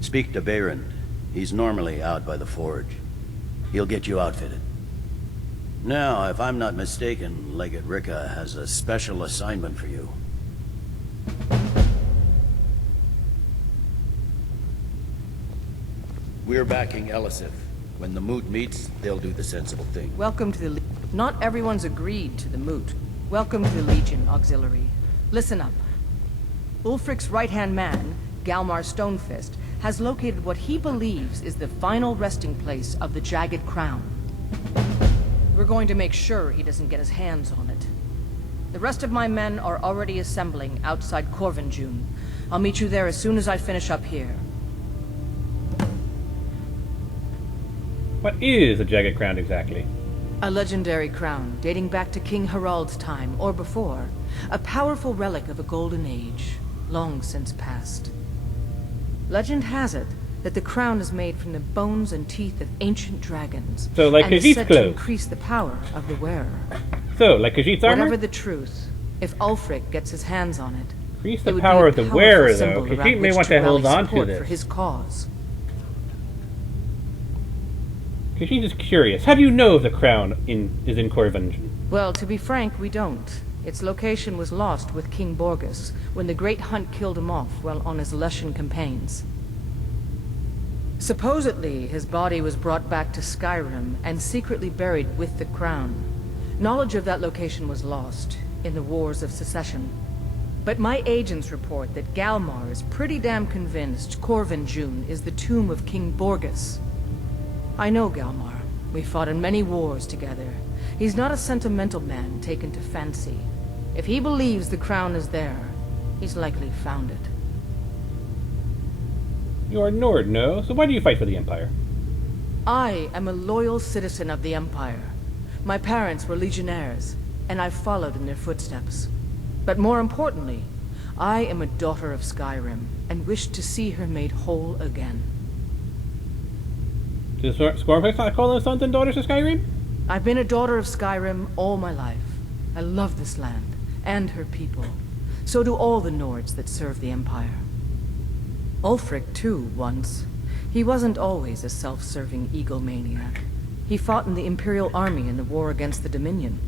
Speak to Behrend. He's normally out by the forge. He'll get you outfitted. Now, if I'm not mistaken, Legate Ricca has a special assignment for you. We're backing Elisif. When the Moot meets, they'll do the sensible thing. Welcome to the Not everyone's agreed to the Moot. Welcome to the Legion, Auxiliary. Listen up. Ulfric's right-hand man, Galmar Stonefist, has located what he believes is the final resting place of the Jagged Crown. We're going to make sure he doesn't get his hands on it. The rest of my men are already assembling outside Corvinjune. I'll meet you there as soon as I finish up here. What is a Jagged Crown exactly? A legendary crown dating back to King Harald's time, or before. A powerful relic of a golden age, long since past. Legend has it that the crown is made from the bones and teeth of ancient dragons. So, like and is Khajiit's said to clothes. increase the power of the wearer. So, like Khajiit's armor? Whatever the truth, if Ulfric gets his hands on it, Increase it the would power be a of the powerful wearer, though. symbol around Khajiit may which want to hold rally on to support this. for his cause. Khajiit is curious. How do you know if the crown is in Corvinjune? Well, to be frank, we don't. Its location was lost with King Borgus when the Great Hunt killed him off while on his Lushan campaigns. Supposedly, his body was brought back to Skyrim and secretly buried with the crown. Knowledge of that location was lost in the Wars of Secession. But my agents report that Galmar is pretty damn convinced Corvinjune is the tomb of King Borgus. I know Galmar. We fought in many wars together. He's not a sentimental man taken to fancy. If he believes the crown is there, he's likely found it. You are Nord, no? So why do you fight for the Empire? I am a loyal citizen of the Empire. My parents were legionnaires, and I've followed in their footsteps. But more importantly, I am a daughter of Skyrim, and wish to see her made whole again. Does Stormcloaks not call them sons and daughters of Skyrim? I've been a daughter of Skyrim all my life. I love this land, and her people. So do all the Nords that serve the Empire. Ulfric, too, once. He wasn't always a self-serving egomaniac. He fought in the Imperial Army in the war against the Dominion.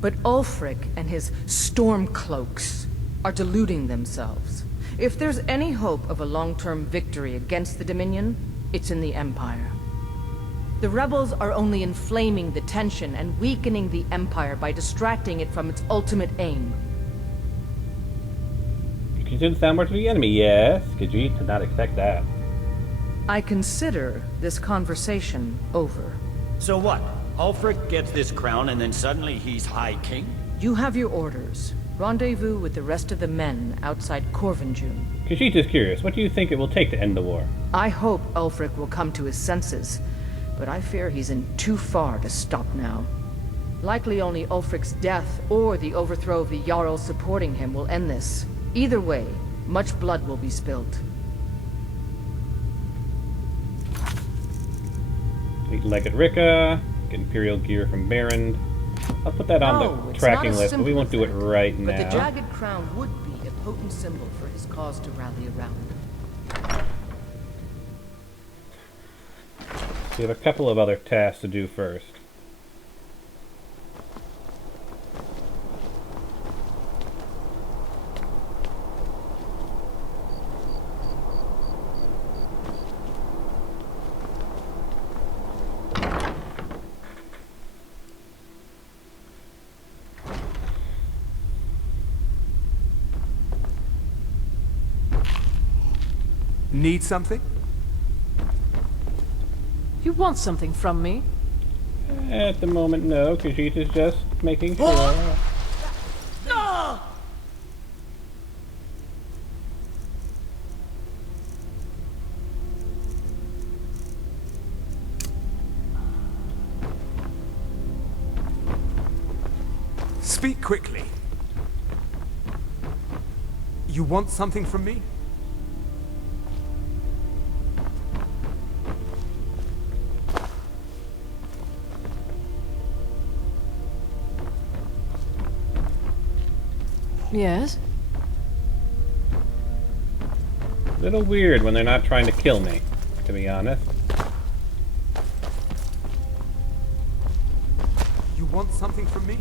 But Ulfric and his Stormcloaks are deluding themselves. If there's any hope of a long-term victory against the Dominion, it's in the Empire. The rebels are only inflaming the tension and weakening the Empire by distracting it from its ultimate aim. You consider the sound more to the enemy, yes. Khajiit did not expect that. I consider this conversation over. So what? Ulfric gets this crown and then suddenly he's High King? You have your orders. Rendezvous with the rest of the men outside Corvinjune. Khajiit is curious. What do you think it will take to end the war? I hope Ulfric will come to his senses, but I fear he's in too far to stop now. Likely only Ulfric's death or the overthrow of the Jarl supporting him will end this. Either way, much blood will be spilled. Eight-legged Rika, get Imperial gear from Baron. I'll put that on the tracking list, but we won't do it right now. But the Jagged Crown would be a potent symbol for his cause to rally around. We have a couple of other tasks to do first. Need something? You want something from me? At the moment, no. Khajiit is just making sure. No! Speak quickly. You want something from me? Yes? A little weird when they're not trying to kill me, to be honest. You want something from me?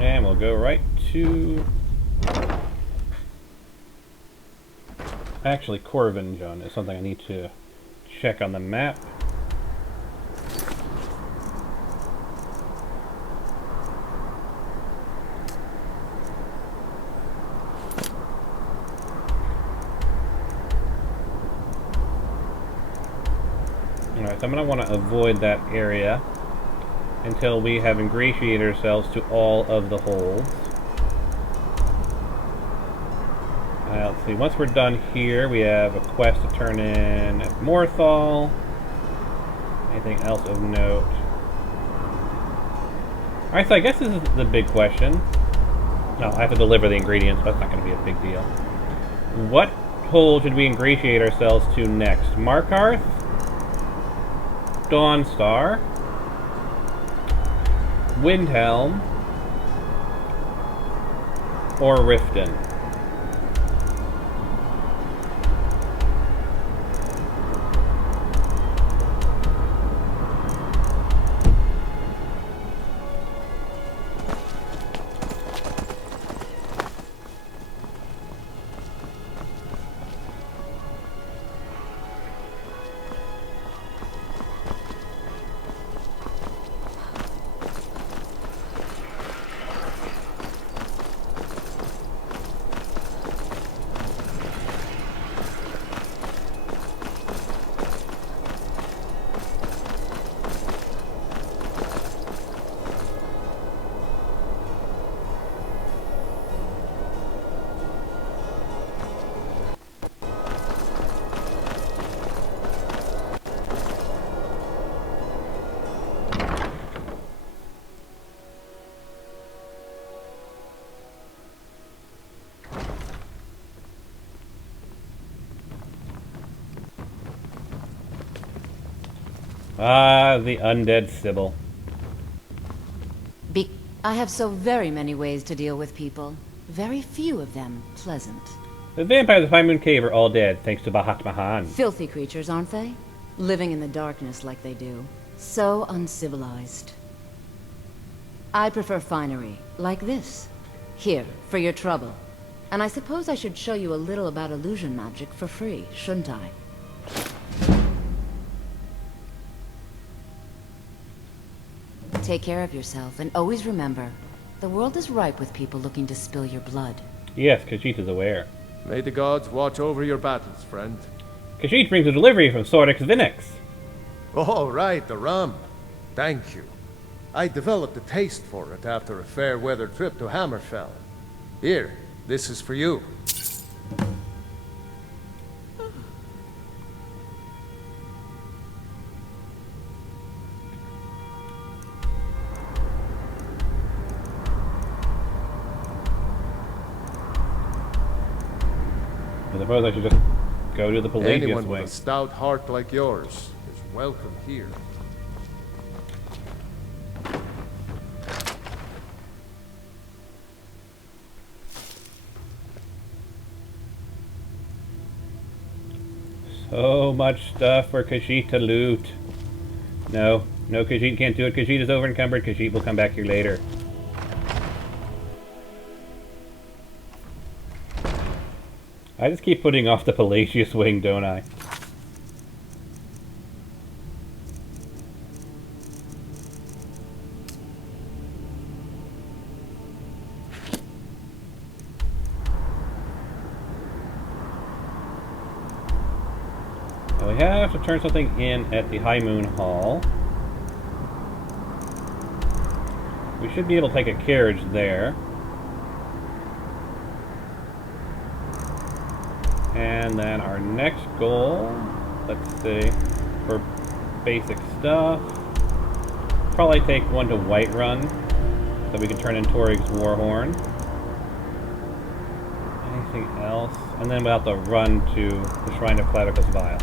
And we'll go right to... Actually, Corvinjune is something I need to check on the map. Alright, so I'm going to want to avoid that area until we have ingratiated ourselves to all of the holds. Let's see, once we're done here, we have a quest to turn in at Morthal. Anything else of note? Alright, so I guess this is the big question. No, I have to deliver the ingredients, but that's not going to be a big deal. What hold should we ingratiate ourselves to next? Markarth? Dawnstar? Windhelm? Or Riften? Ah, the undead Sybil. I have so very many ways to deal with people. Very few of them pleasant. The vampires of High Moon Cave are all dead, thanks to Bahat Mahan. Filthy creatures, aren't they? Living in the darkness like they do. So uncivilized. I prefer finery, like this. Here, for your trouble. And I suppose I should show you a little about illusion magic for free, shouldn't I? Take care of yourself, and always remember, the world is ripe with people looking to spill your blood. Yes, Khajiit is aware. May the gods watch over your battles, friend. Khajiit brings a delivery from Sordix Vinix. Oh, right, the rum. Thank you. I developed a taste for it after a fair weather trip to Hammerfell. Here, this is for you. I suppose I should just go to the Pelagius Anyone wing. with a stout heart like yours is welcome here. So much stuff for Khajiit to loot. No, Khajiit can't do it. Khajiit is over encumbered. Khajiit will come back here later. I just keep putting off the Pelagius wing, don't I? Now we have to turn something in at the High Moon Hall. We should be able to take a carriage there. And then our next goal, let's see, for basic stuff, probably take one to Whiterun, so we can turn in Torig's Warhorn. Anything else? And then we'll have to run to the Shrine of Clavicus Vile.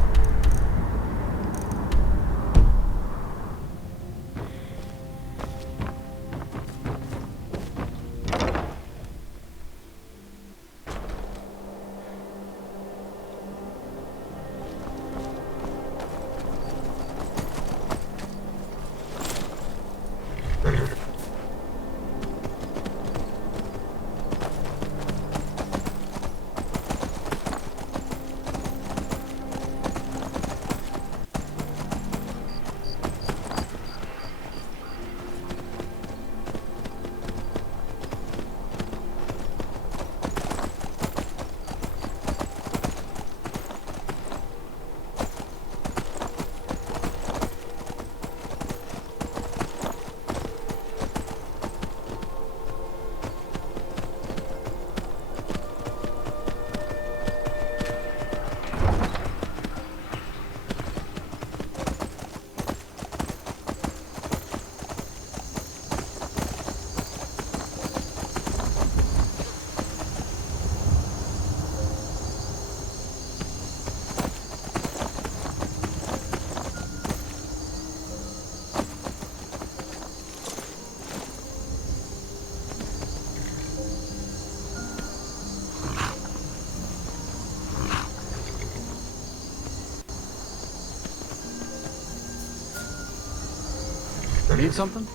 Need something?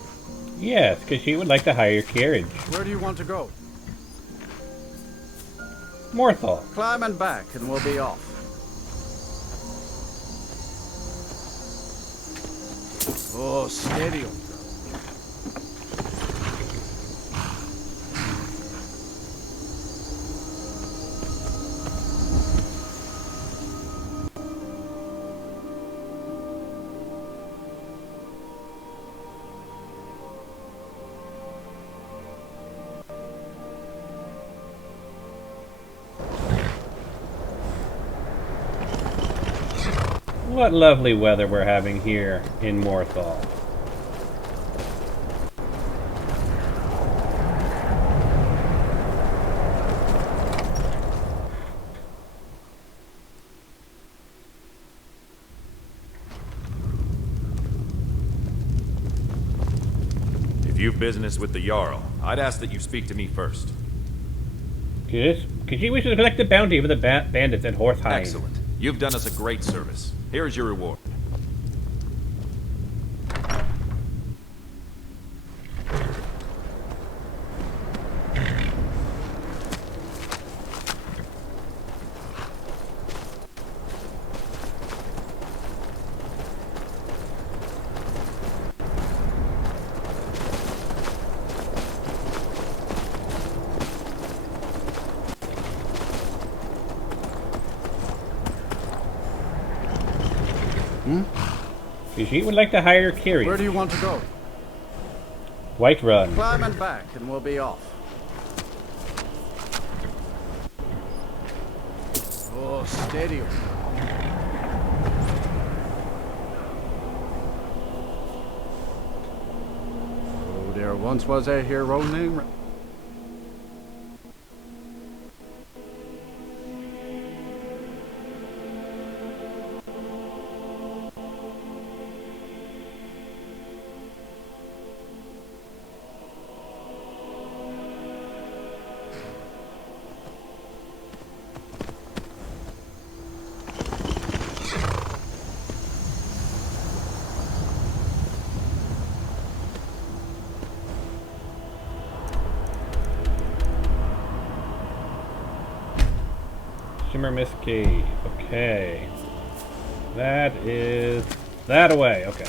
Yes, because she would like to hire your carriage. Where do you want to go? Morthal. Climb and back, and we'll be off. Oh, steady. What lovely weather we're having here in Morthal. If you've business with the Jarl, I'd ask that you speak to me first. Yes, because she wishes to collect the bounty of the bandits at Hortheim. Excellent. You've done us a great service. Here is your reward. Brigitte would like to hire Kiri. Where do you want to go? White Run. Climb and back, and we'll be off. Oh, steady. Oh, there once was a hero named... Shimmer Mist Cave. Okay. That is... that away. Okay.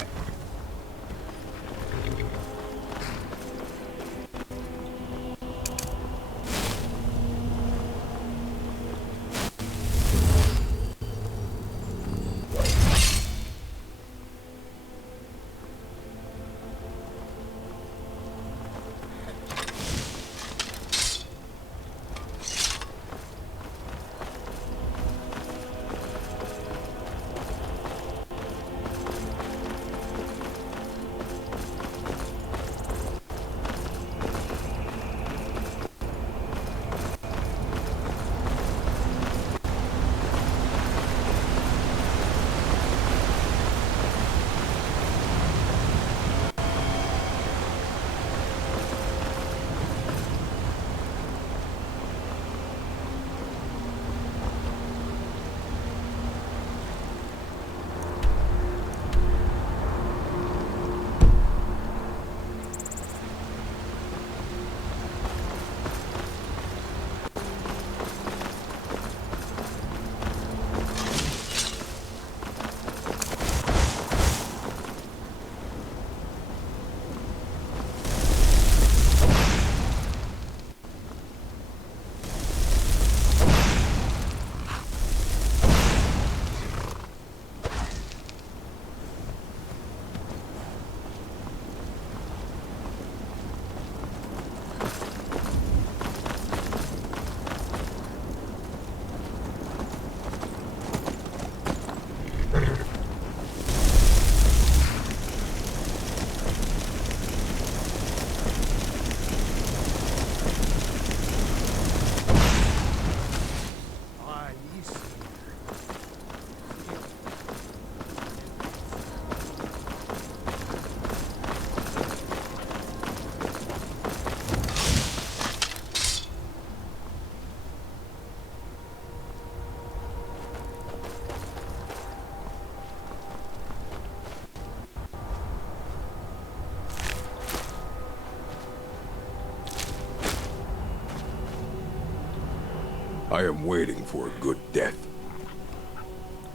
I am waiting for a good death.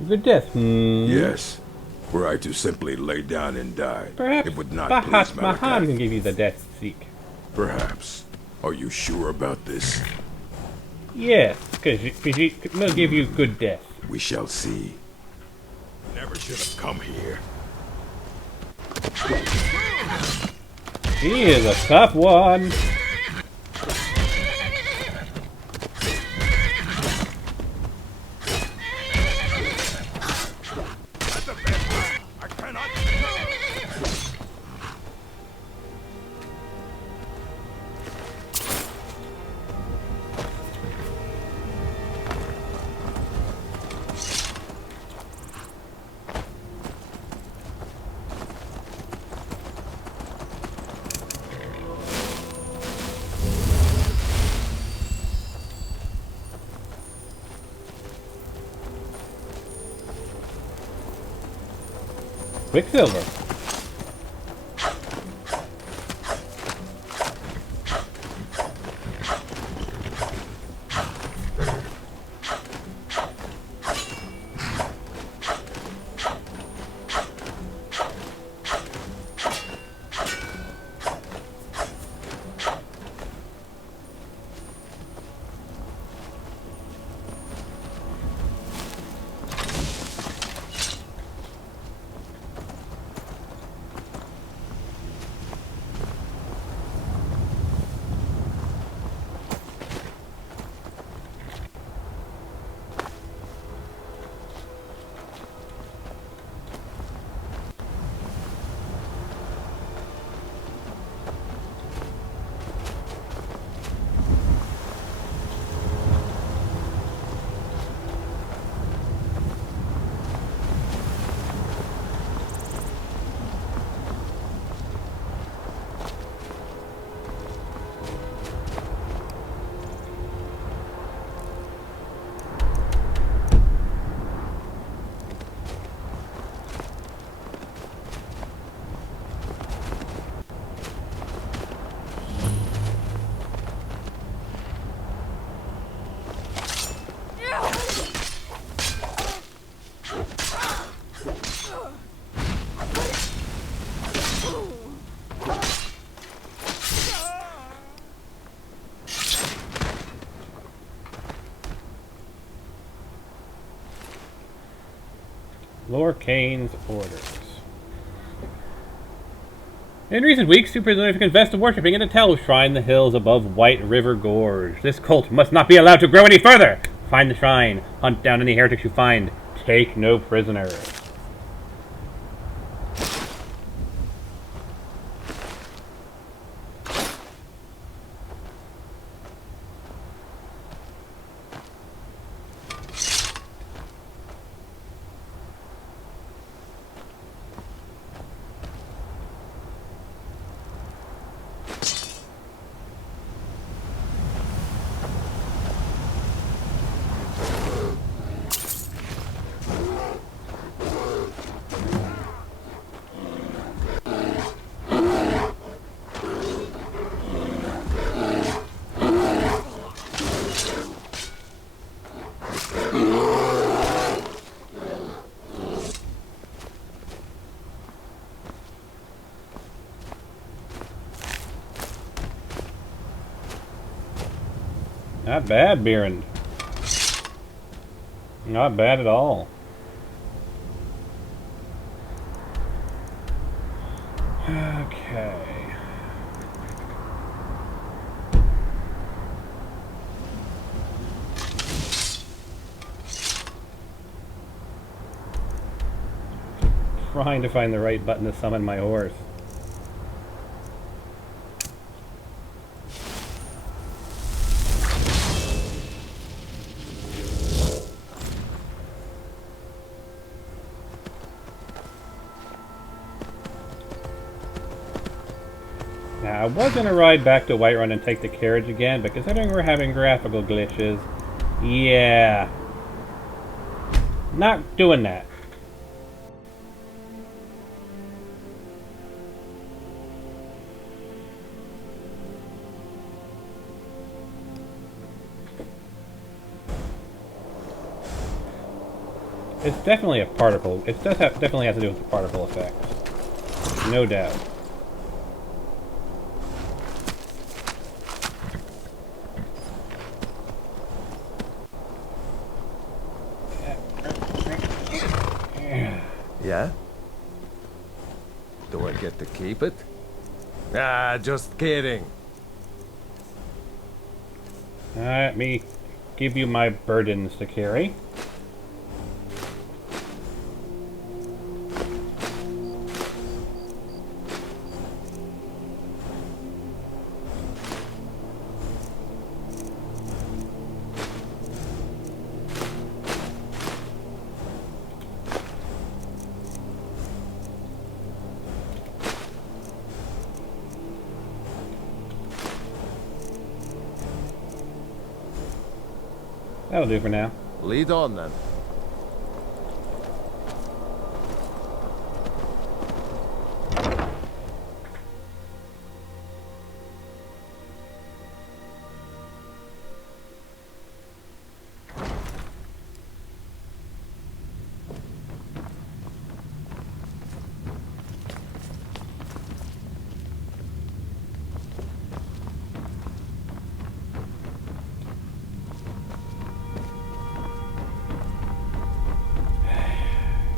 Good death? Yes. Were I to simply lay down and die, Perhaps it would not Bahat please Mahan Malachi. can give you the death seek. Perhaps. Are you sure about this? Yes, because we'll give you good death. We shall see. Never should have come here. He is a tough one. Quicksilver. Lord Kane's orders. In recent weeks, super have confessed to worshipping at a Tell shrine in the hills above White River Gorge. This cult must not be allowed to grow any further! Find the shrine. Hunt down any heretics you find. Take no prisoners. Not bad, Beerend. Not bad at all. Okay. Trying to find the right button to summon my horse. Now, I was going to ride back to Whiterun and take the carriage again, but considering we're having graphical glitches, yeah. Not doing that. It's definitely a particle. It does have, definitely has to do with the particle effect. No doubt. Yeah? Do I get to keep it? Ah, just kidding. Let me give you my burdens to carry. That'll do for now. Lead on then.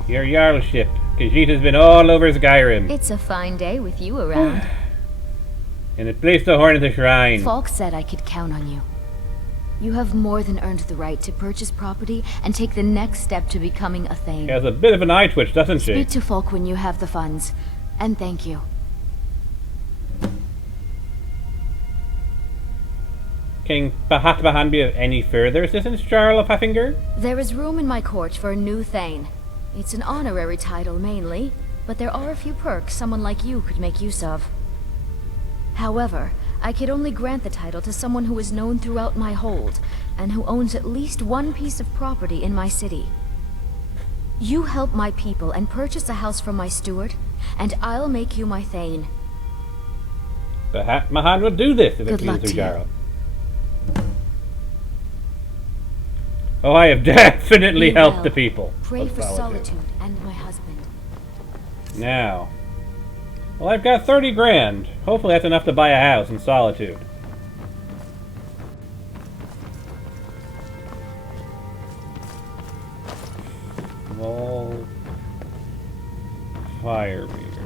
Your Jarlship. Khajiit's been all over Skyrim. It's a fine day with you around. And it placed a horn in the shrine. Falk said I could count on you. You have more than earned the right to purchase property and take the next step to becoming a Thane. She has a bit of an eye twitch, doesn't she? Speak to Falk when you have the funds. And thank you. King Bahatbahan be of any further assistance, Jarl of Haffinger? There is room in my court for a new Thane. It's an honorary title mainly, but there are a few perks someone like you could make use of. However, I could only grant the title to someone who is known throughout my hold, and who owns at least one piece of property in my city. You help my people and purchase a house from my steward, and I'll make you my Thane. Bahatbahan will do this if it Good luck pleases to Jarl. Oh, I have definitely helped the people. Pray of for Solitude. solitude and my husband. Now. Well, I've got 30 grand. Hopefully that's enough to buy a house in Solitude. Well, Firebeard.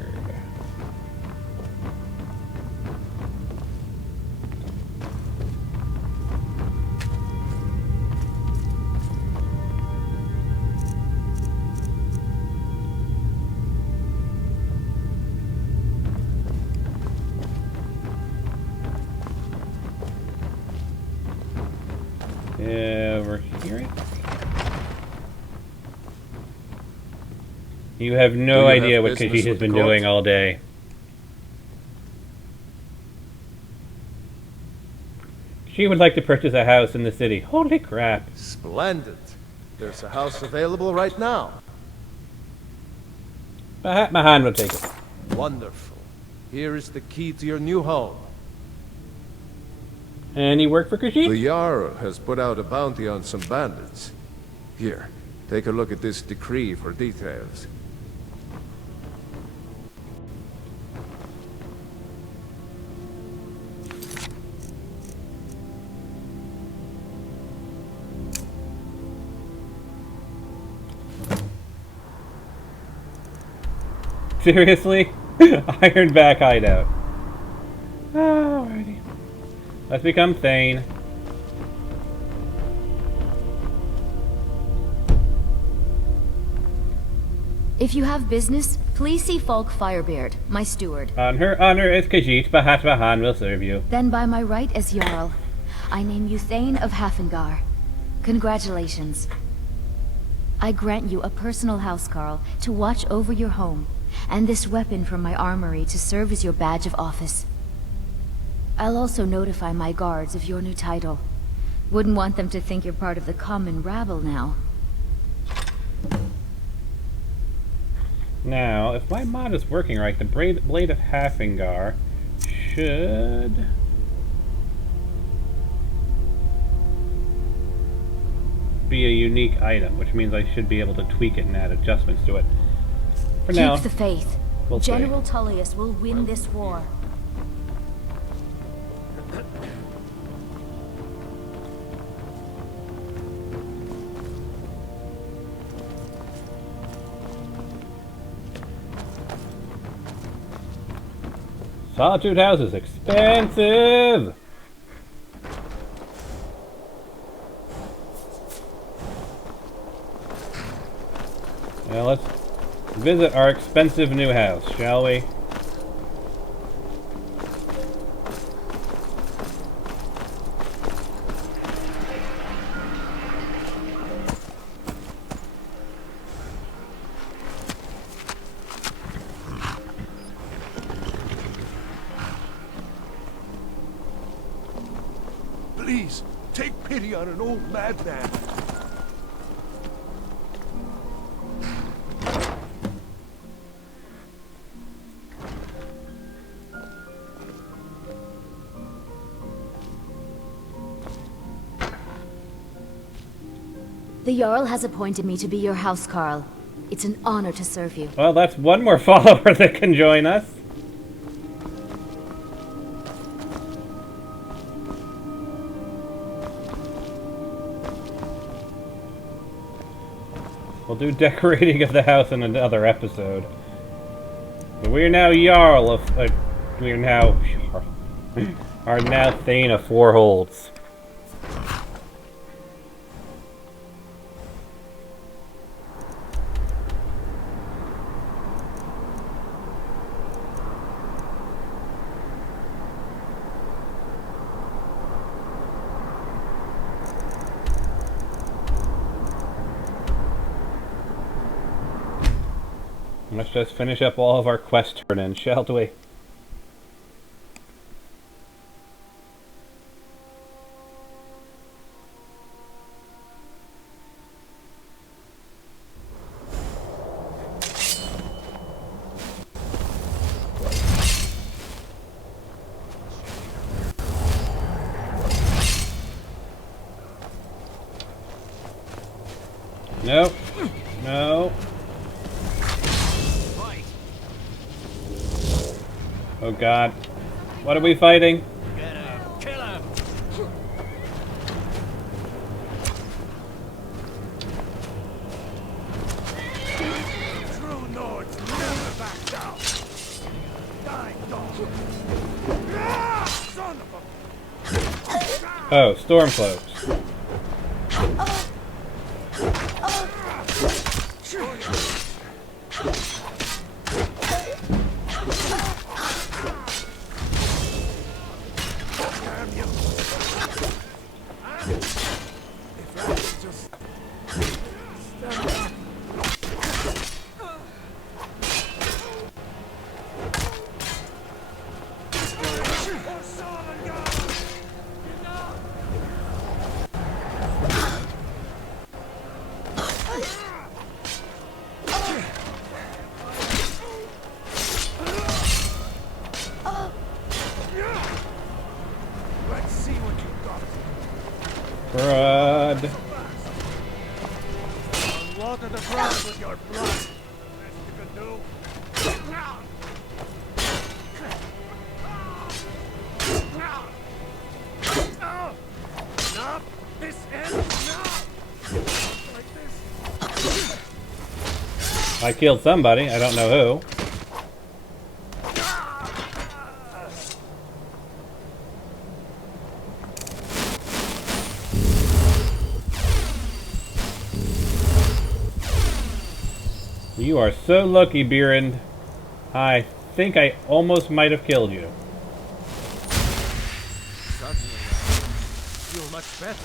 Over here. You have no idea what Khajiit has been doing all day. She would like to purchase a house in the city. Holy crap. Splendid. There's a house available right now. Mahan will take it. Wonderful. Here is the key to your new home. Any work for Khajiit? The Jarl has put out a bounty on some bandits. Here, take a look at this decree for details. Seriously? Ironback hideout. Alrighty. Let's become Thane. If you have business, please see Falk Firebeard, my steward. On her honor as Khajiit, Bahat Mahan will serve you. Then by my right as Jarl, I name you Thane of Hafengar. Congratulations. I grant you a personal housecarl to watch over your home, and this weapon from my armory to serve as your badge of office. I'll also notify my guards of your new title. Wouldn't want them to think you're part of the common rabble now. Now, if my mod is working right, the Blade of Hafengar should... be a unique item, which means I should be able to tweak it and add adjustments to it. For now, keep the faith. We'll General Tullius will win this war. Solitude House is expensive! Now let's visit our expensive new house, shall we? Please, take pity on an old madman. The Jarl has appointed me to be your housecarl. It's an honor to serve you. Well, that's one more follower that can join us. We'll do decorating of the house in another episode. But we are now Jarl of... we are now... are now Thane of Fourholds. Let's just finish up all of our quest turn-ins, shall we? Nope. No. Oh god. What are we fighting? Get him! Kill him! True Nords never back Oh, storm cloaks. Crud. Water the ground with your blood. Best you can do. Now, this ends now. Like this. I killed somebody. I don't know who. You are so lucky, Beerend. I think I almost might have killed you. Suddenly, I feel much better.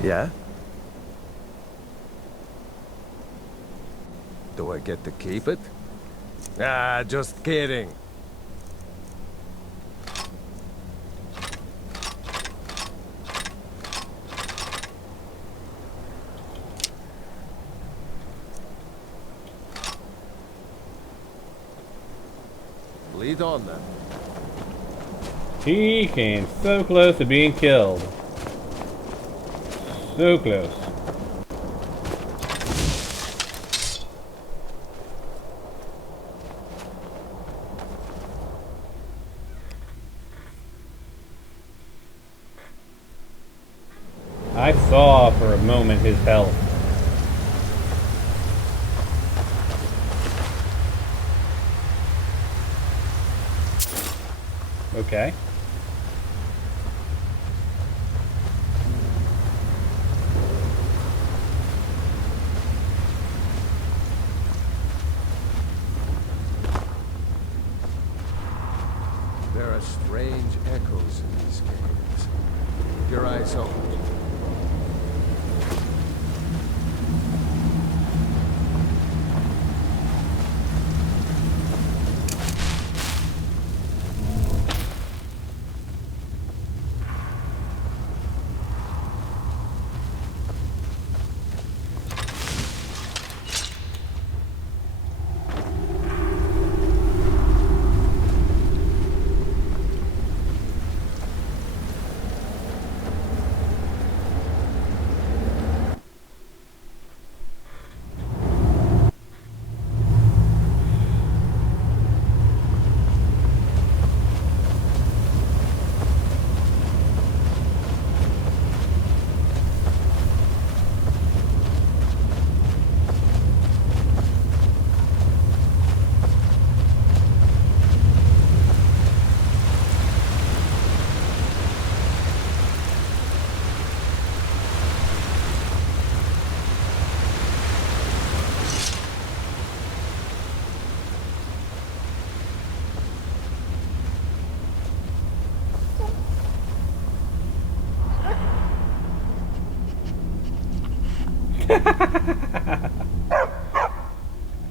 Yeah? Do I get to keep it? Ah, just kidding. Lead on then. He came so close to being killed. So close. I saw for a moment his health. Okay. There are strange echoes in these caves. Keep your eyes open.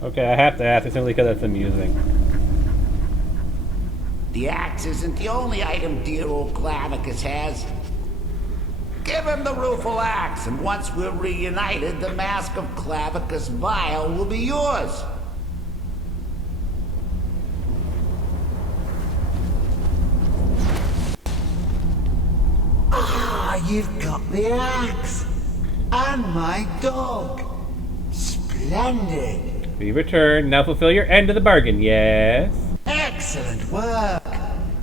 Okay, I have to ask it simply because it's amusing. The axe isn't the only item dear old Clavicus has. Give him the rueful axe, and once we're reunited, the mask of Clavicus Vile will be yours. Ah, you've got the axe. And my dog. Splendid. We return. Now fulfill your end of the bargain, yes? Excellent work.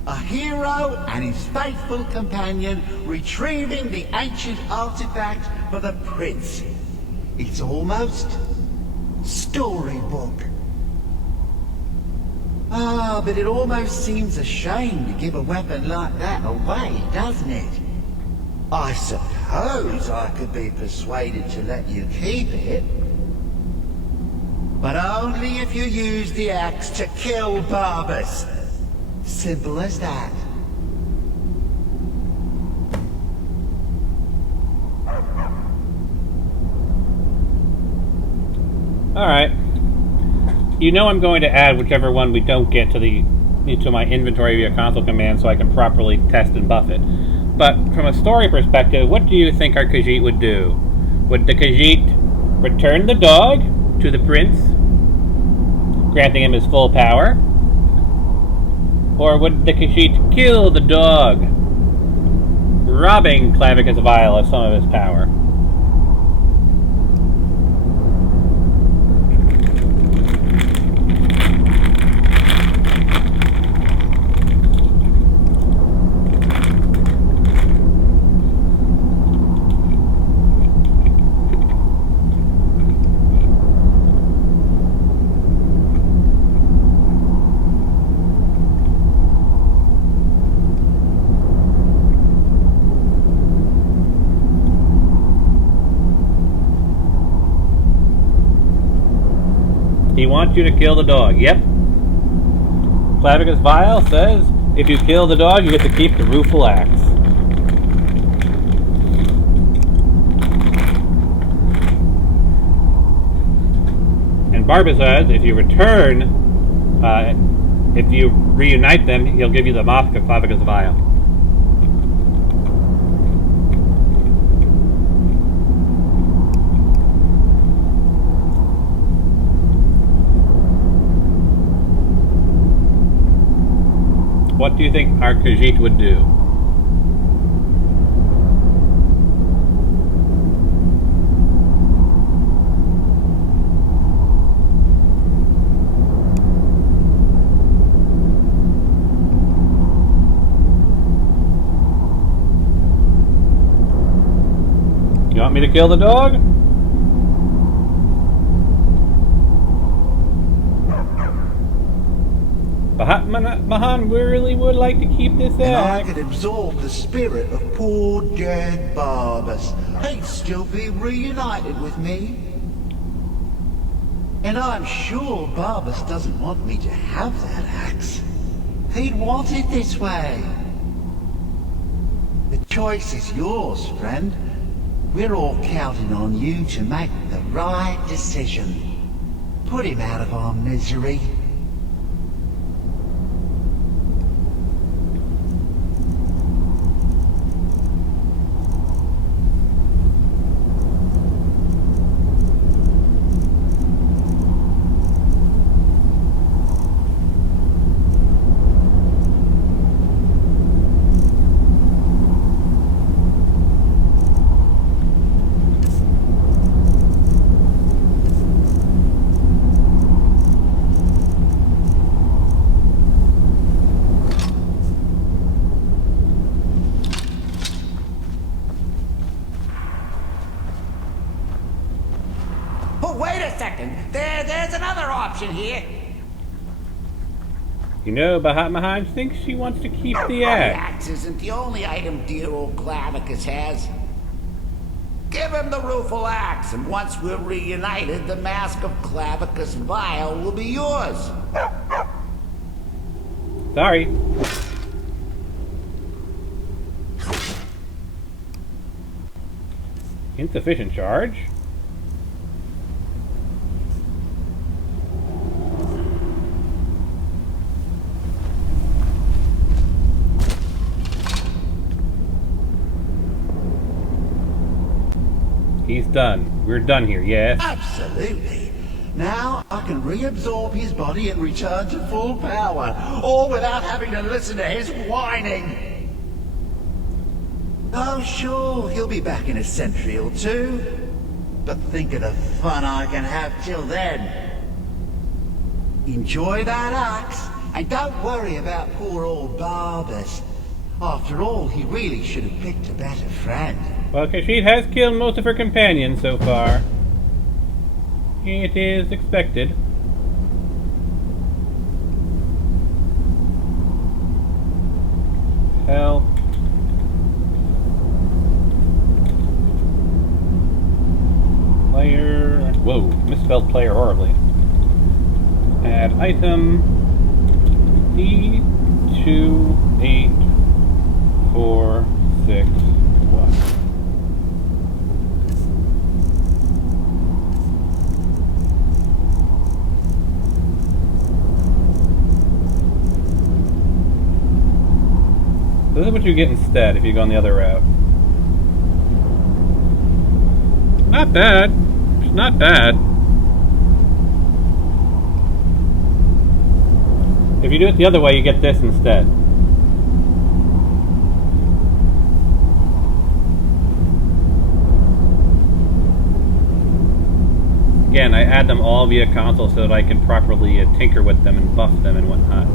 A hero and his faithful companion retrieving the ancient artifact for the prince. It's almost storybook. Ah, but it almost seems a shame to give a weapon like that away, doesn't it? I suppose I could be persuaded to let you keep it. But only if you use the axe to kill Barbas. Simple as that. Alright. You know I'm going to add whichever one we don't get to my inventory via console command so I can properly test and buff it. But from a story perspective, what do you think our Khajiit would do? Would the Khajiit return the dog to the prince, granting him his full power? Or would the Khajiit kill the dog, robbing Clavicus Vile of some of his power? He wants you to kill the dog. Yep. Clavicus Vile says, if you kill the dog, you get to keep the rueful axe. And Barbas says, if you return, if you reunite them, he'll give you the mask of Clavicus Vile. What do you think our Khajiit would do? You want me to kill the dog? Mahan really would like to keep this And I axe. could absorb the spirit of poor dead Barbas. He'd still be reunited with me. And I'm sure Barbas doesn't want me to have that axe. He'd want it this way. The choice is yours, friend. We're all counting on you to make the right decision. Put him out of our misery. Wait a second. There's another option here. You know, Bahat Mahan thinks she wants to keep the The axe. axe isn't the only item dear old Clavicus has. Give him the rueful axe, and once we're reunited, the mask of Clavicus Vile will be yours. Sorry. Insufficient charge? He's done. We're done here, yes? Absolutely. Now I can reabsorb his body and return to full power, all without having to listen to his whining. Oh, sure, he'll be back in a century or two. But think of the fun I can have till then. Enjoy that axe, and don't worry about poor old Barbas. After all, he really should have picked a better friend. Well, Kashid has killed most of her companions so far. It is expected. Hell. Player... Whoa, misspelled player horribly. Add item D28461. This is what you get instead if you go on the other route. Not bad. It's not bad. If you do it the other way, you get this instead. Again, I add them all via console so that I can properly tinker with them and buff them and whatnot.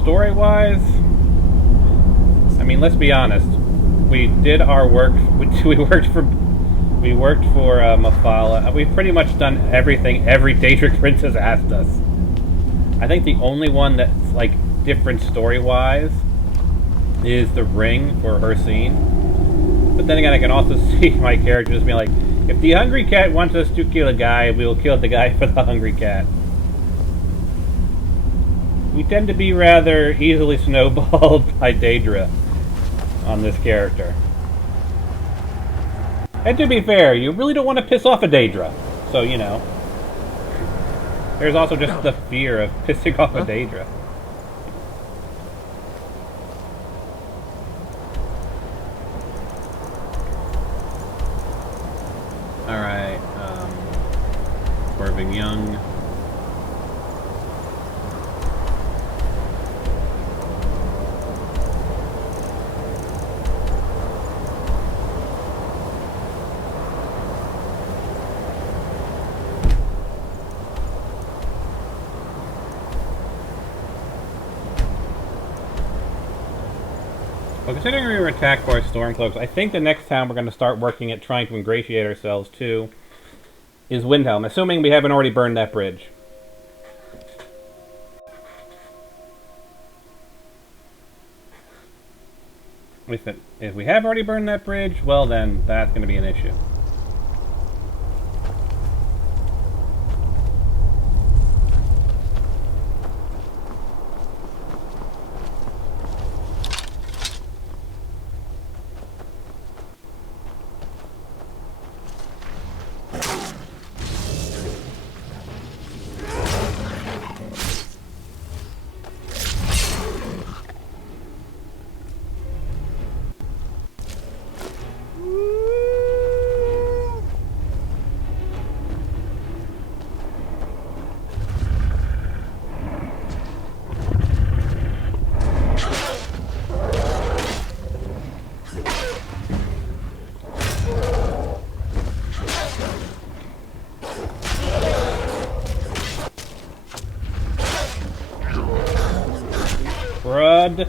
Story-wise, I mean, let's be honest. We did our work. We worked for Mafala. We've pretty much done everything every Daedric prince has asked us. I think the only one that's like different story-wise is the ring for her scene. But then again, I can also see my character just being like, if the Hungry Cat wants us to kill a guy, we will kill the guy for the Hungry Cat. We tend to be rather easily snowballed by Daedra on this character. And to be fair, you really don't want to piss off a Daedra. So, you know. There's also just the fear of pissing off a Daedra. Alright, Corbin Young. Well, considering we were attacked by Stormcloaks, I think the next town we're going to start working at trying to ingratiate ourselves to is Windhelm, assuming we haven't already burned that bridge. If we have already burned that bridge, well then, that's going to be an issue. Crud.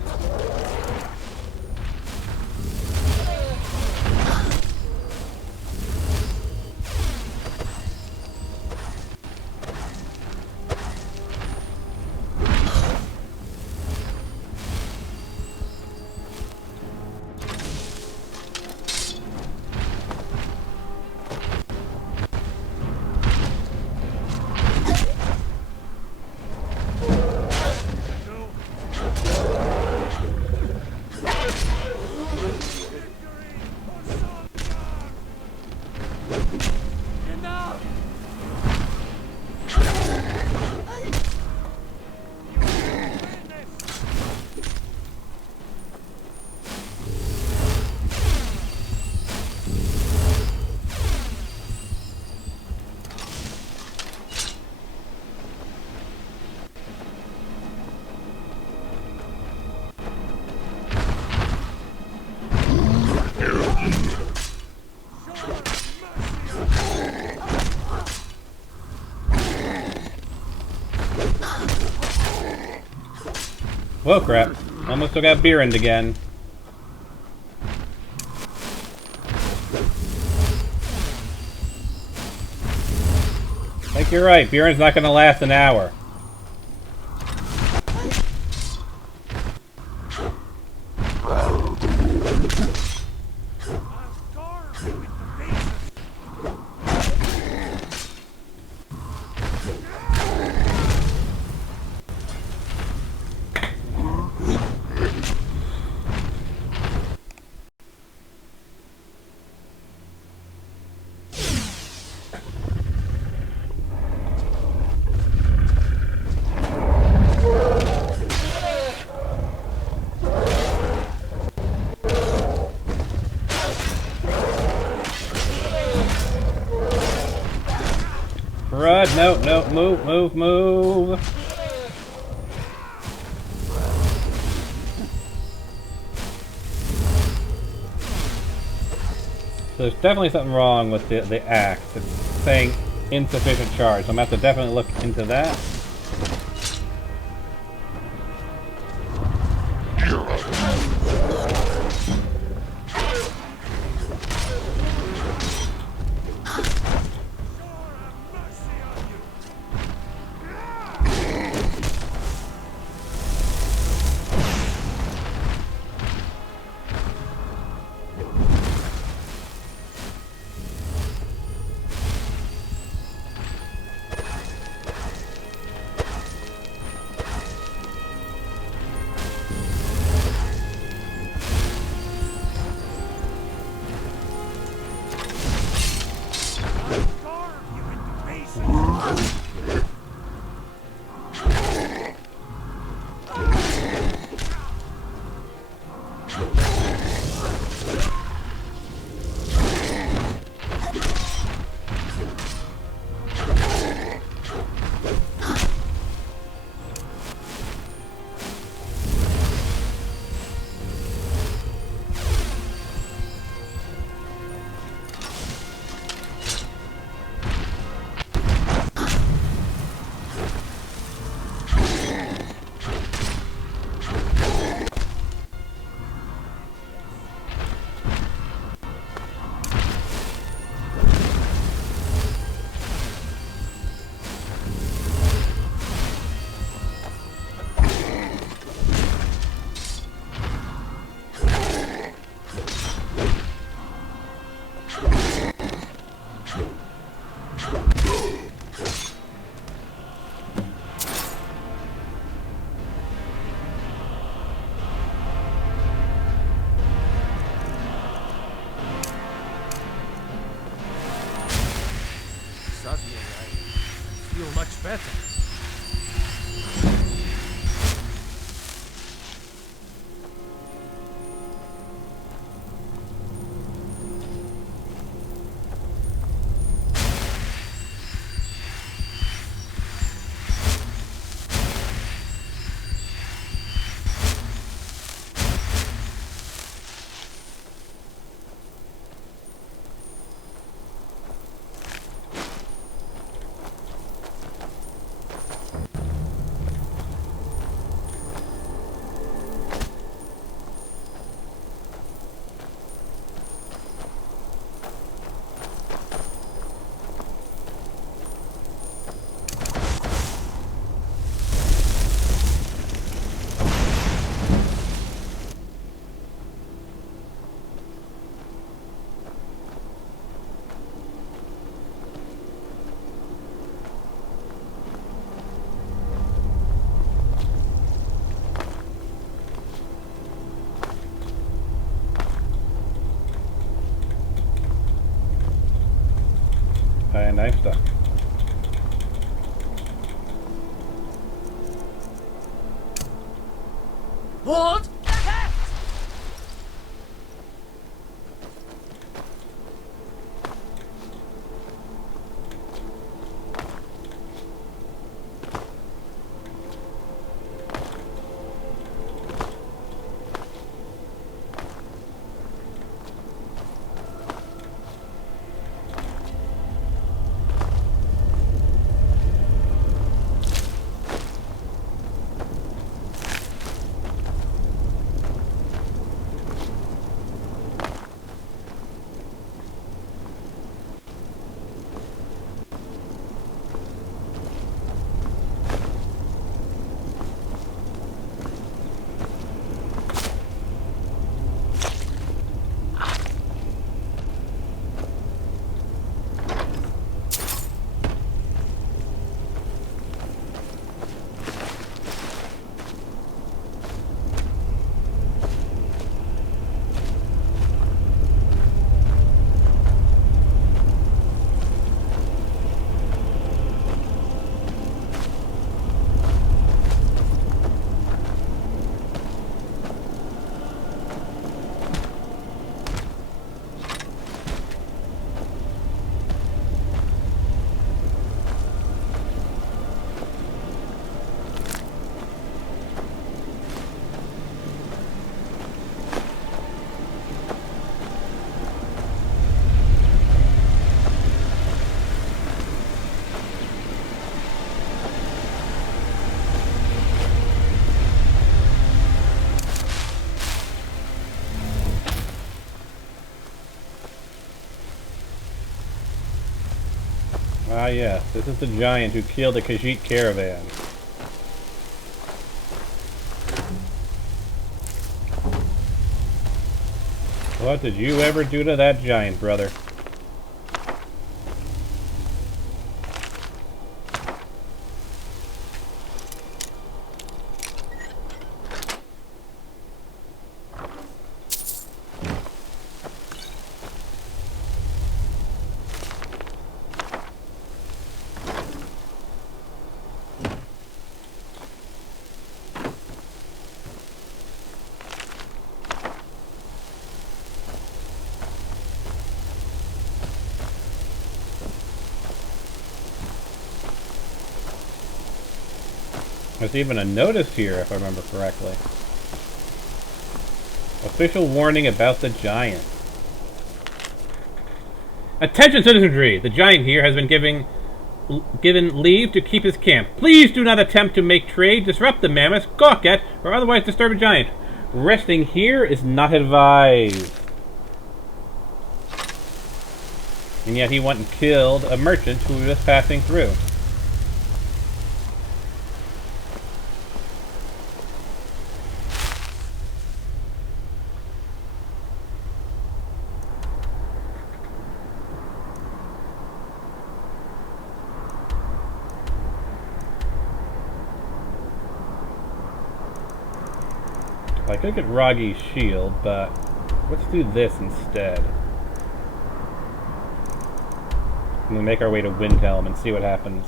Whoa, crap. Almost still got Beerend again. I think you're right. Beerend's not going to last an hour. Run, no, move. So there's definitely something wrong with the axe. It's saying insufficient charge. So I'm going to have to definitely look into that. Much better. And I'm stuck. What? Ah yes, this is the giant who killed the Khajiit caravan. What did you ever do to that giant, brother? There's even a notice here, if I remember correctly. Official warning about the giant. Attention, citizenry! The giant here has been given leave to keep his camp. Please do not attempt to make trade, disrupt the mammoths, gawk at, or otherwise disturb a giant. Resting here is not advised. And yet he went and killed a merchant who was passing through. I could get Ragi's shield, but let's do this instead. And then make our way to Windhelm and see what happens.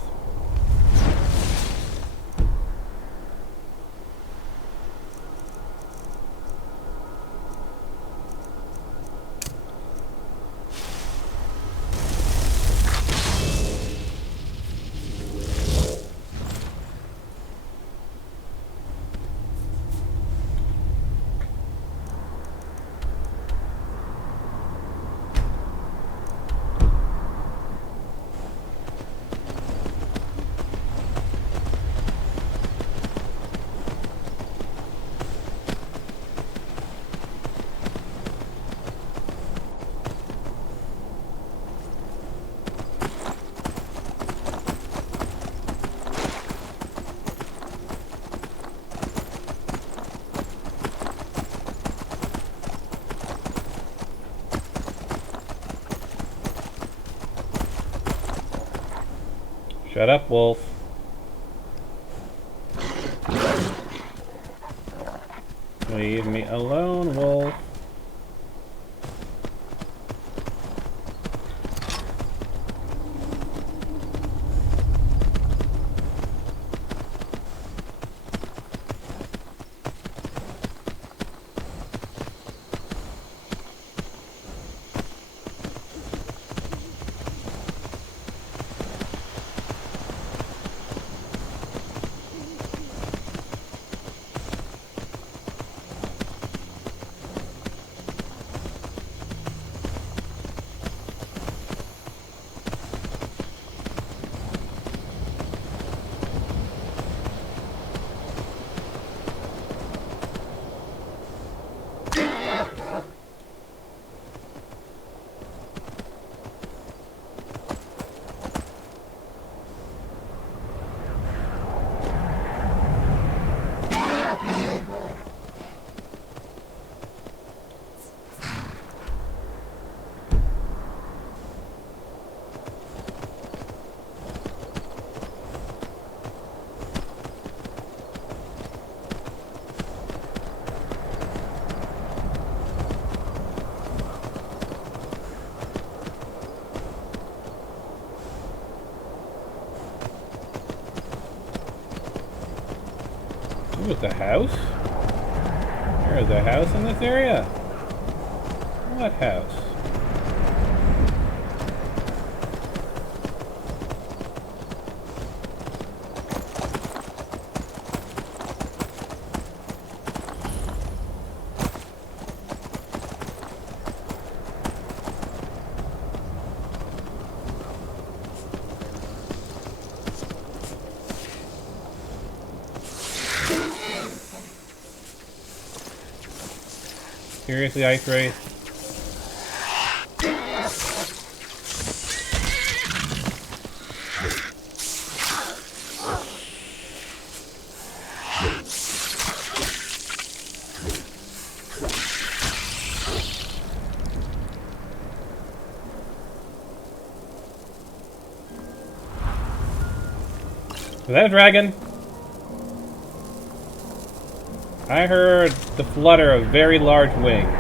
Shut up, wolf. Leave me alone, wolf. Ooh, it's a house? There is a house in this area? What house? Seriously, Ice Wraith? that a dragon? I heard the flutter of very large wings.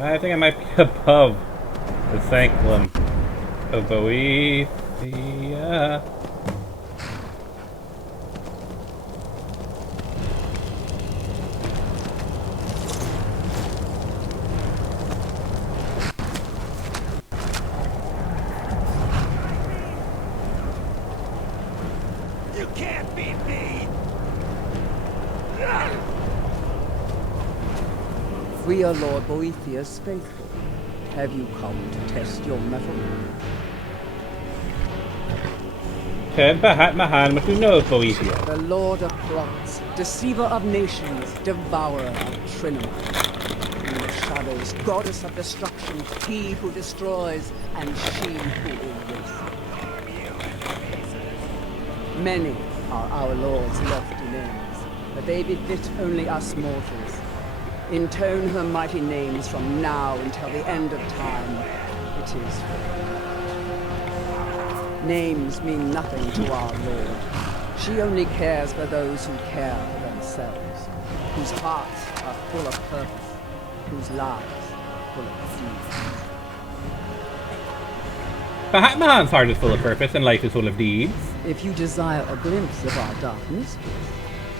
I think I might be above the sanctum of Boethia. You can't beat me! We are Lord Boethia's faithful. Have you come to test your mettle? Ted Bahat Mahan, what do you know of Boethia? The Lord of plots, deceiver of nations, devourer of Trinity. In the shadows, goddess of destruction, he who destroys, and she who erases. Many are our Lord's lofty names, but they befit only us mortals. Intone her mighty names from now until the end of time. It is names mean nothing to our Lord. She only cares for those who care for themselves, whose hearts are full of purpose, whose lives full of deeds. Bahat Mahan's heart is full of purpose and life is full of deeds. If you desire a glimpse of our dark mysteries,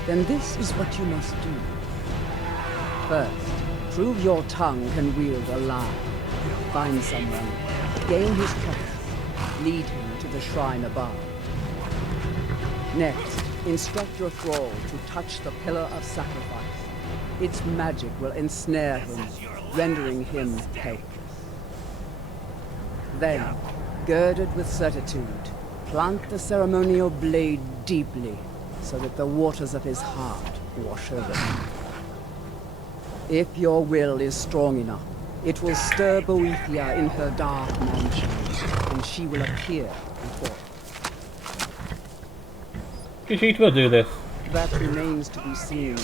then this is what you must do. First, prove your tongue can wield a lie. Find someone, gain his trust, lead him to the shrine above. Next, instruct your thrall to touch the pillar of sacrifice. Its magic will ensnare him, rendering him helpless. Then, girded with certitude, plant the ceremonial blade deeply, so that the waters of his heart wash over him. If your will is strong enough, it will stir Boethia in her dark mansion, and she will appear before it. Khajiit will do this. That remains to be seen.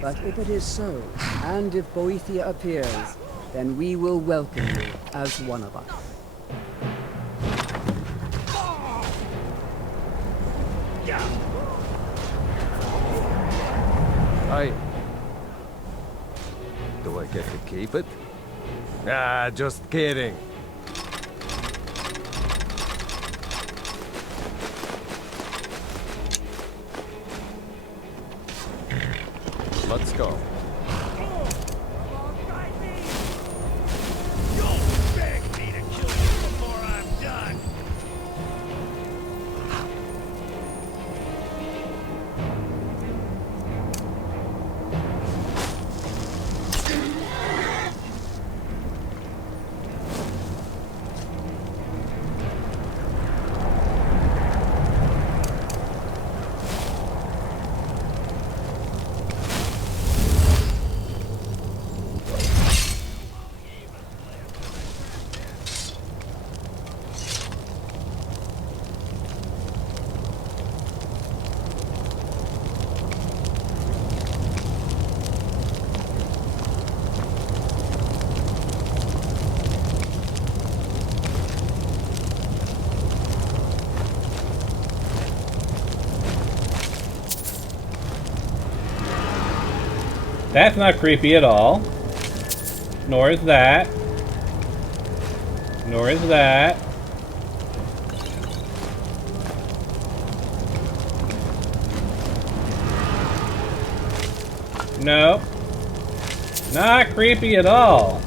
But if it is so, and if Boethia appears, then we will welcome you as one of us. Do I get to keep it? Ah, just kidding. Let's go. That's not creepy at all. Nor is that. Nor is that. Nope. Not creepy at all.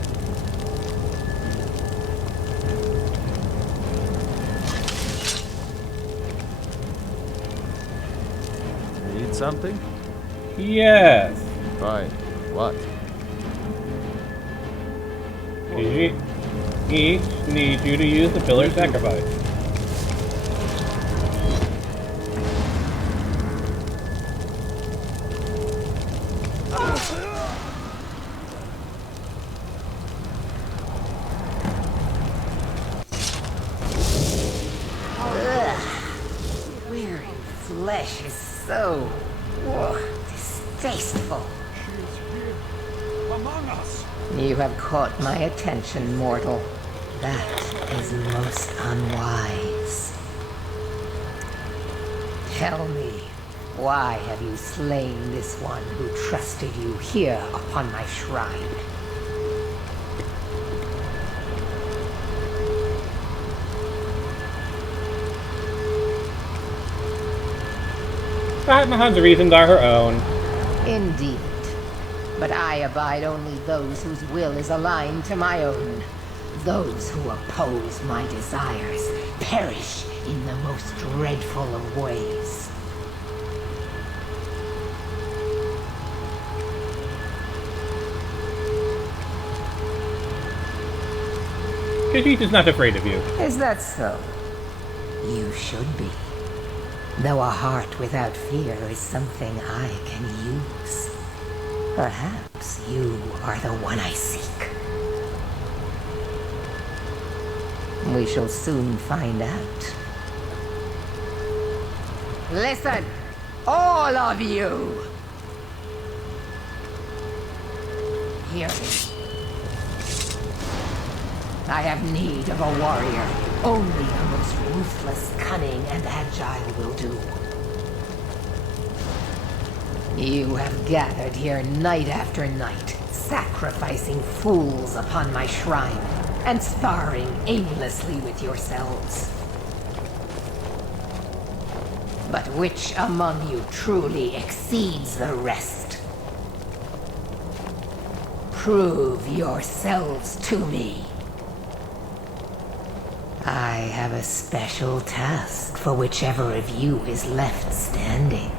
Need something? Yes. Fine. What? Each need you to use the pillar sacrifice. Wearing flesh is so distasteful. Among us. You have caught my attention, mortal. That is most unwise. Tell me, why have you slain this one who trusted you here upon my shrine? Mahan's reasons are her own. Indeed. But I abide only those whose will is aligned to my own. Those who oppose my desires perish in the most dreadful of ways. Khajiit is not afraid of you. Is that so? You should be. Though a heart without fear is something I can use. Perhaps you are the one I seek. We shall soon find out. Listen, all of you! Hear me. I have need of a warrior. Only the most ruthless, cunning, and agile will do. You have gathered here night after night, sacrificing fools upon my shrine, and sparring aimlessly with yourselves. But which among you truly exceeds the rest? Prove yourselves to me. I have a special task for whichever of you is left standing.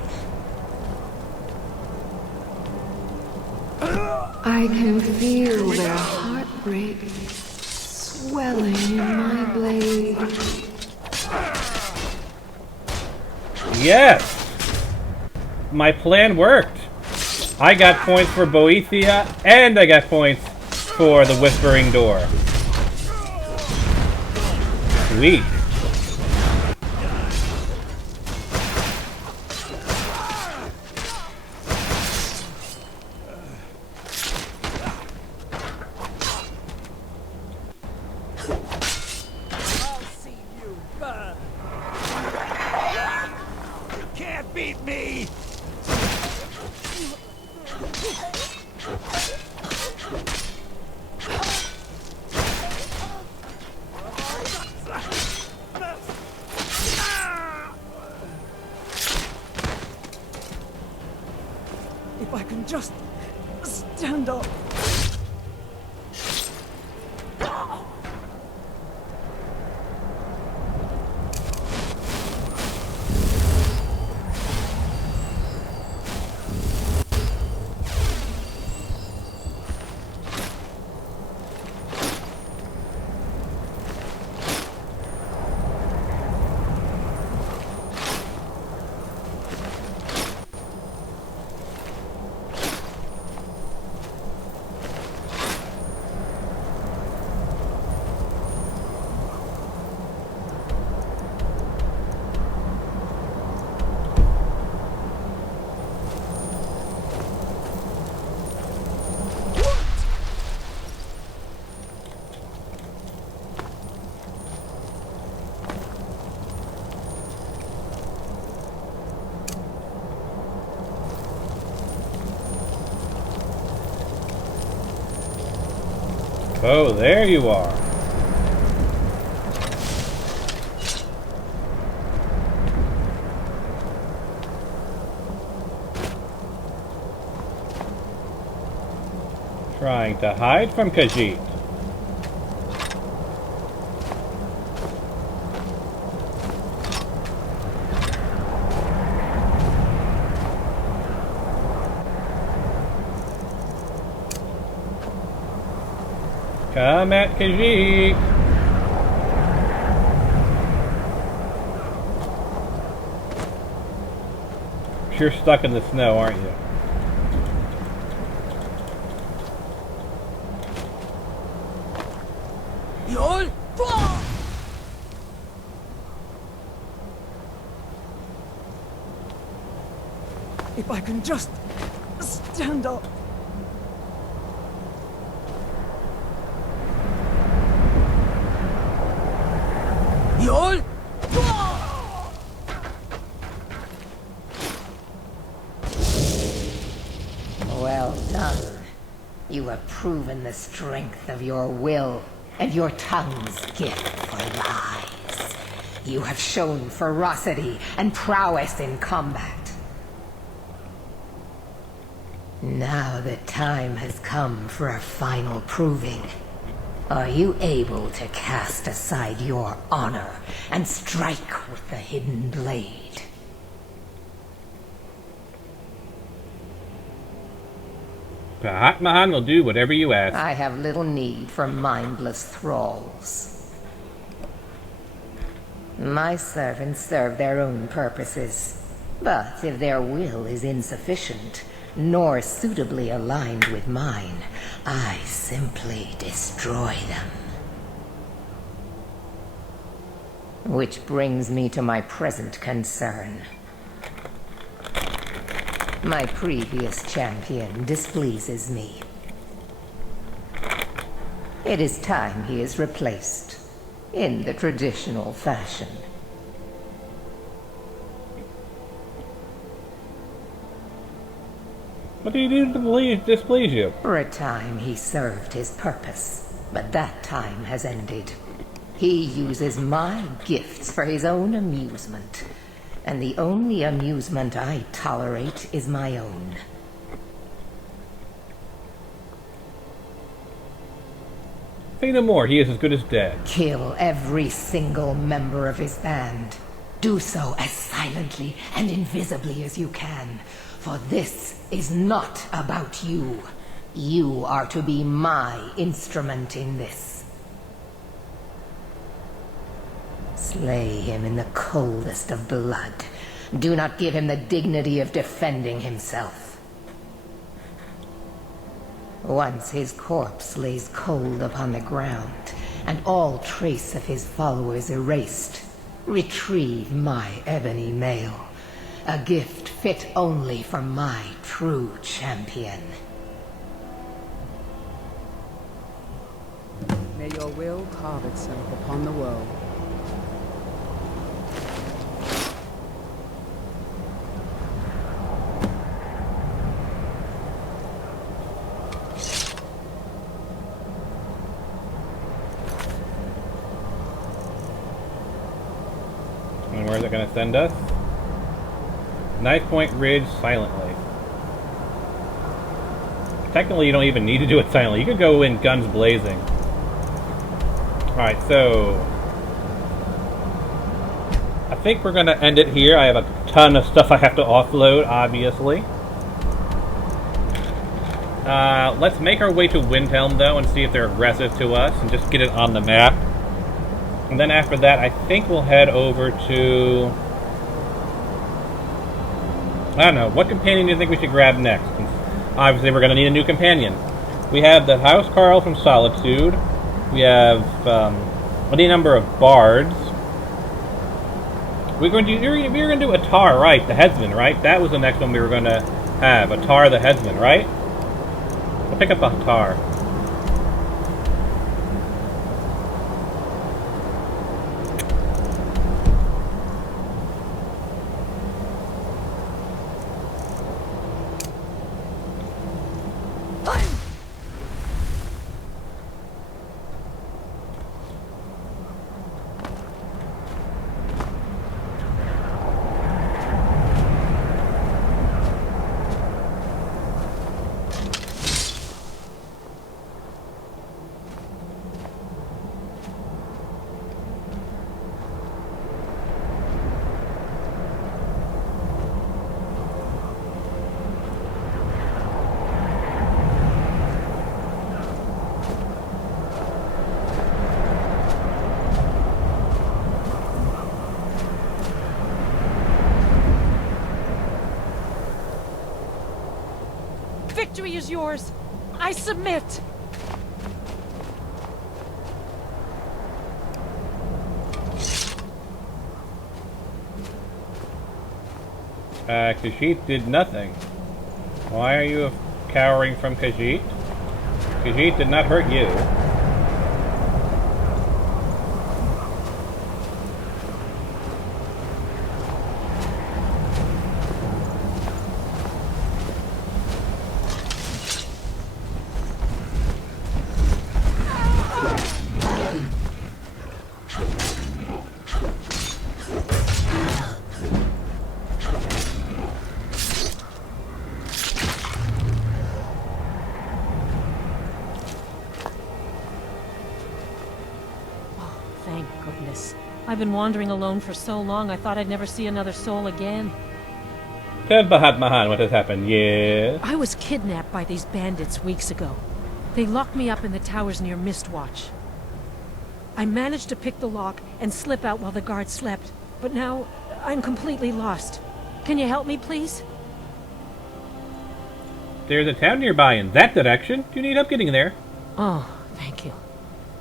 I can feel their heartbreak swelling in my blade. Yes! My plan worked. I got points for Boethia, and I got points for the Whispering Door. Sweet. Can't beat me! If I can just stand up. Oh, there you are. Trying to hide from Khajiit. Come at Khajiit. You're stuck in the snow, aren't you? If I can just stand up. Yol! Well done. You have proven the strength of your will and your tongue's gift for lies. You have shown ferocity and prowess in combat. Now the time has come for a final proving. Are you able to cast aside your honor and strike with the hidden blade? Mahan will do whatever you ask. I have little need for mindless thralls. My servants serve their own purposes, but if their will is insufficient, nor suitably aligned with mine, I simply destroy them. Which brings me to my present concern. My previous champion displeases me. It is time he is replaced, in the traditional fashion. What did he do to displease you? For a time he served his purpose, but that time has ended. He uses my gifts for his own amusement, and the only amusement I tolerate is my own. Say no more, he is as good as dead. Kill every single member of his band. Do so as silently and invisibly as you can, for this is not about you. You are to be my instrument in this. Slay him in the coldest of blood. Do not give him the dignity of defending himself. Once his corpse lays cold upon the ground, and all trace of his followers erased, retrieve my ebony mail, a gift fit only for my true champion. May your will carve itself upon the world. And where is it going to send us? Knife Point Ridge silently. Technically, you don't even need to do it silently. You could go in guns blazing. Alright, so I think we're going to end it here. I have a ton of stuff I have to offload, obviously. Let's make our way to Windhelm, though, and see if they're aggressive to us, and just get it on the map. And then after that, I think we'll head over to... I don't know. What companion do you think we should grab next? Obviously, we're going to need a new companion. We have the Housecarl from Solitude. We have any number of bards. We're going to do Atar, right? The headsman, right? That was the next one we were going to have. Atar the headsman, right? We'll pick up Atar. victory is yours. I submit. Khajiit did nothing. Why are you cowering from Khajiit? Khajiit did not hurt you. Thank goodness. I've been wandering alone for so long, I thought I'd never see another soul again. Tell Bahat Mahan what has happened, yes? I was kidnapped by these bandits weeks ago. They locked me up in the towers near Mistwatch. I managed to pick the lock and slip out while the guards slept, but now I'm completely lost. Can you help me, please? There's a town nearby in that direction. Do you need help getting there? Oh, thank you.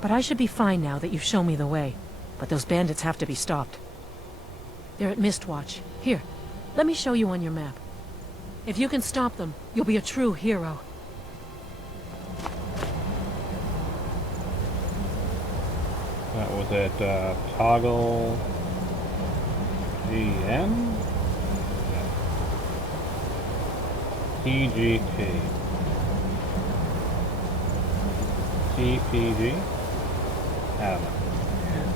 But I should be fine now that you've shown me the way. But those bandits have to be stopped. They're at Mistwatch. Here, let me show you on your map. If you can stop them, you'll be a true hero. That was at Toggle GM? TGT. TPG? I don't know.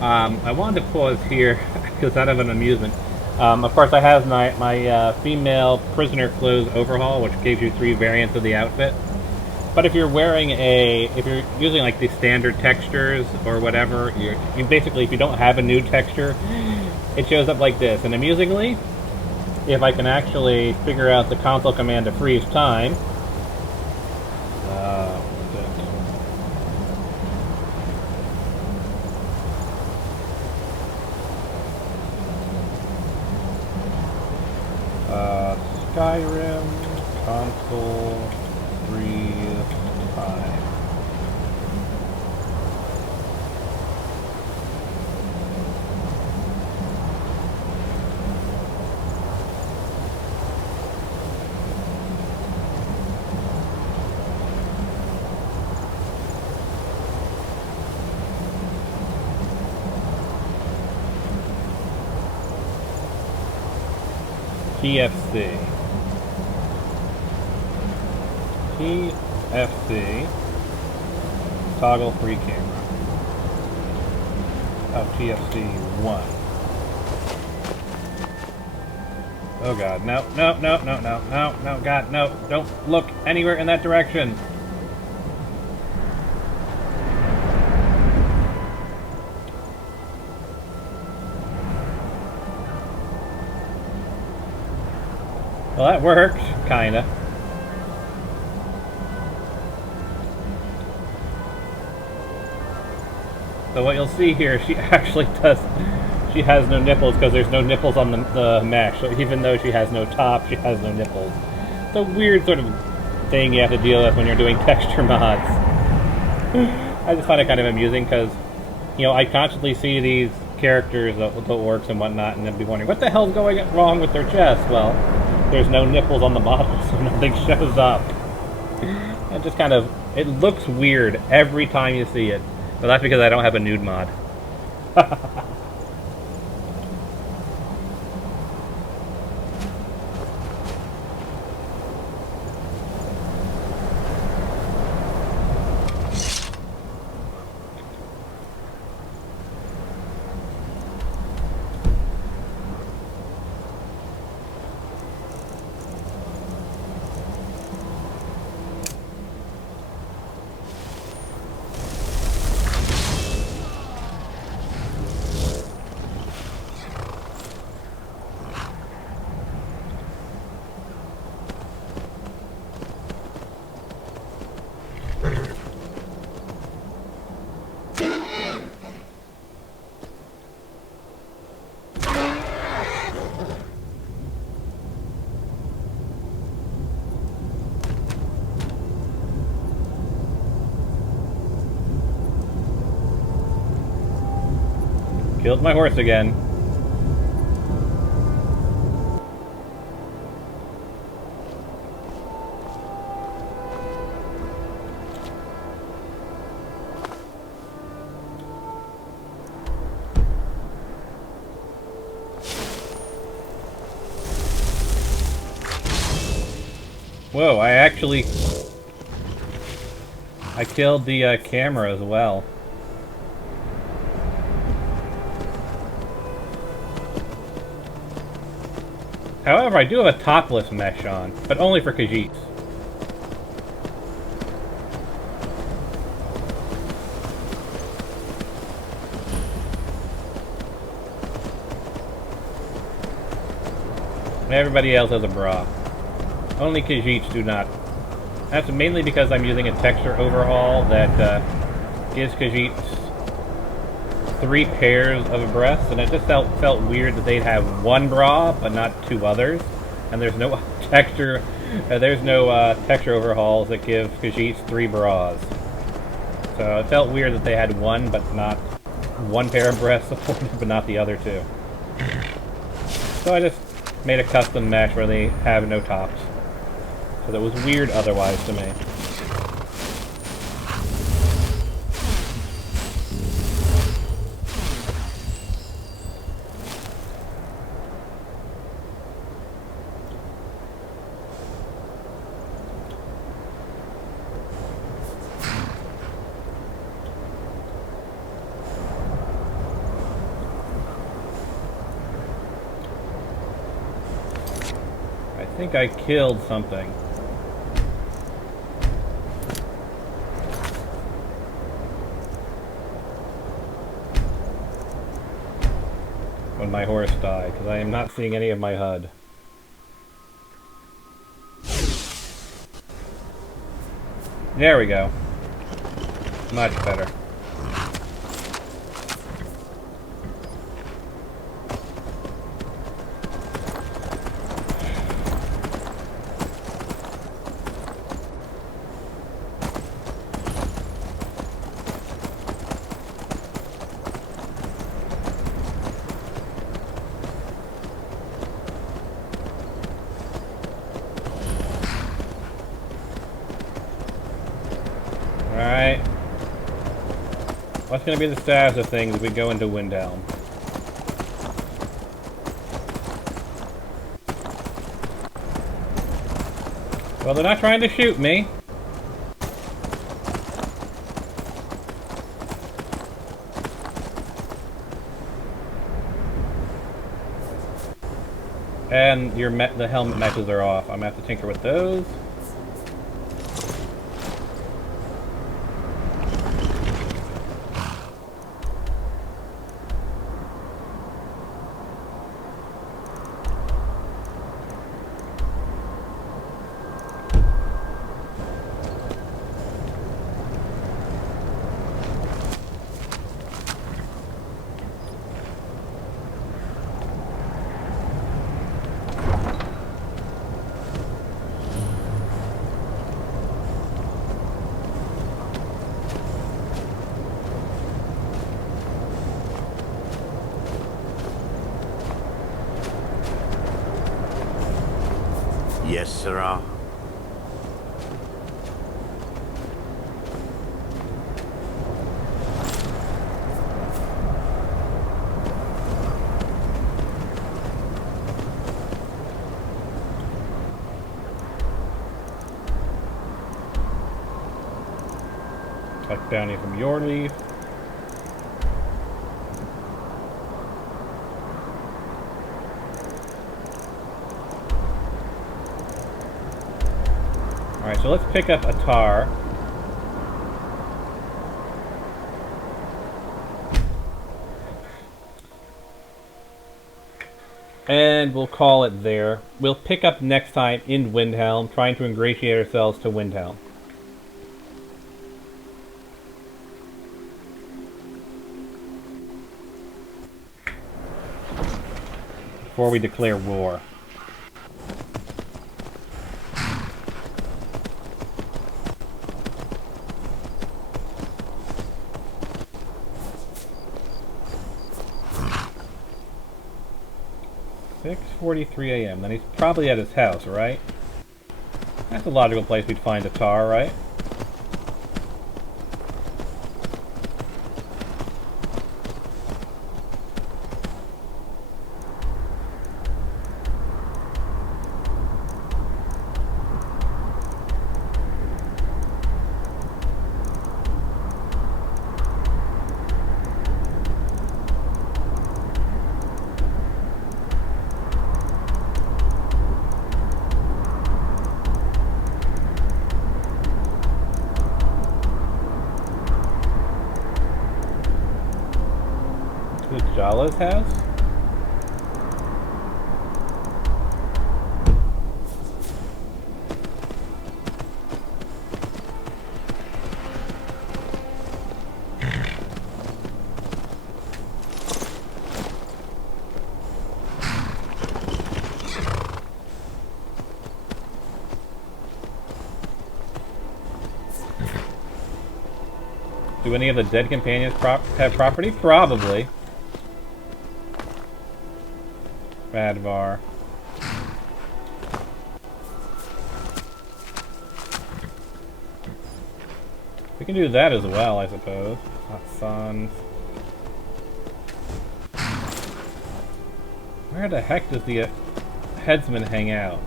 I wanted to pause here because out of an amusement. Of course, I have my female prisoner clothes overhaul, which gives you 3 variants of the outfit. But if you're wearing if you're using like the standard textures or whatever, you basically, if you don't have a new texture, it shows up like this. And amusingly, if I can actually figure out the console command to freeze time, Skyrim, console, freeze time. TFC. TFC. Toggle free camera. Oh, TFC 1. Oh god, no, no, no, no, no, no, no, god, no, don't look anywhere in that direction. Well, that worked, kinda. So what you'll see here, she actually does, she has no nipples because there's no nipples on the mesh. So even though she has no top, she has no nipples. It's a weird sort of thing you have to deal with when you're doing texture mods. I just find it kind of amusing because, you know, I constantly see these characters, the orcs and whatnot, and then be wondering, what the hell's going wrong with their chest? Well, there's no nipples on the model, so nothing shows up. It just kind of, it looks weird every time you see it. But that's because I don't have a nude mod. Killed my horse again. Whoa, I killed the camera as well. However, I do have a topless mesh on, but only for Khajiits. Everybody else has a bra. Only Khajiits do not. That's mainly because I'm using a texture overhaul that gives Khajiits 3 pairs of breasts, and it just felt weird that they'd have 1 bra but not 2 others. And there's no texture texture overhauls that give Khajiits 3 bras. So it felt weird that they had 1 but not 1 pair of breasts supported but not the other 2. So I just made a custom mesh where they have no tops. So that was weird otherwise to me. I think I killed something. When my horse died, because I am not seeing any of my HUD. There we go. Much better. Alright. What's going to be the status of things if we go into Windhelm? Well, they're not trying to shoot me. And the helmet meshes are off. I'm going to have to tinker with those. Yes, sirrah. Collect bounty from your leaf. Alright, so let's pick up a tar. And we'll call it there. We'll pick up next time in Windhelm, trying to ingratiate ourselves to Windhelm. Before we declare war. 6:43 a.m. Then he's probably at his house, right? That's a logical place we'd find a tar, right? Jala's house? Do any of the dead companions have property? Probably. Radvar. We can do that as well, I suppose. Hot Sons. Where the heck does the headsman hang out?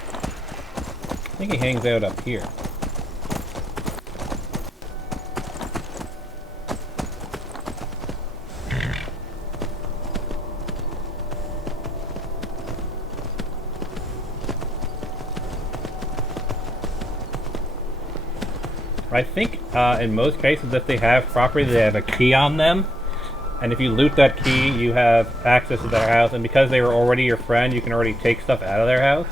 I think he hangs out up here. I think in most cases, if they have property, they have a key on them. And if you loot that key, you have access to their house. And because they were already your friend, you can already take stuff out of their house.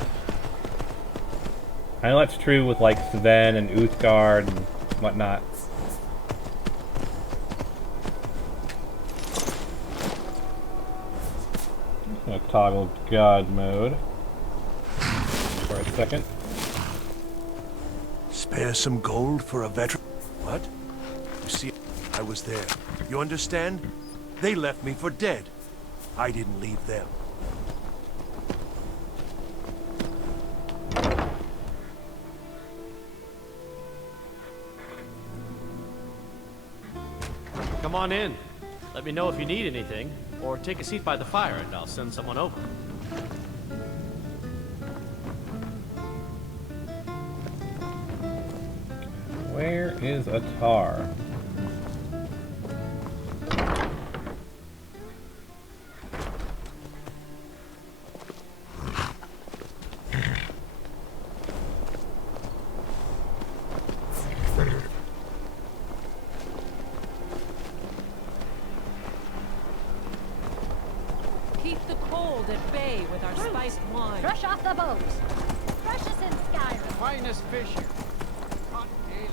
I know that's true with like Sven and Uthgard and whatnot. I'm gonna toggle God mode for a second. Spare some gold for a veteran. What? You see, I was there. You understand? They left me for dead. I didn't leave them. Come on in. Let me know if you need anything, or take a seat by the fire and I'll send someone over. Where is a tar? Keep the cold at bay with our spiced wine. Fresh off the boat. Freshest in Skyrim. Finest fish here. Caught daily.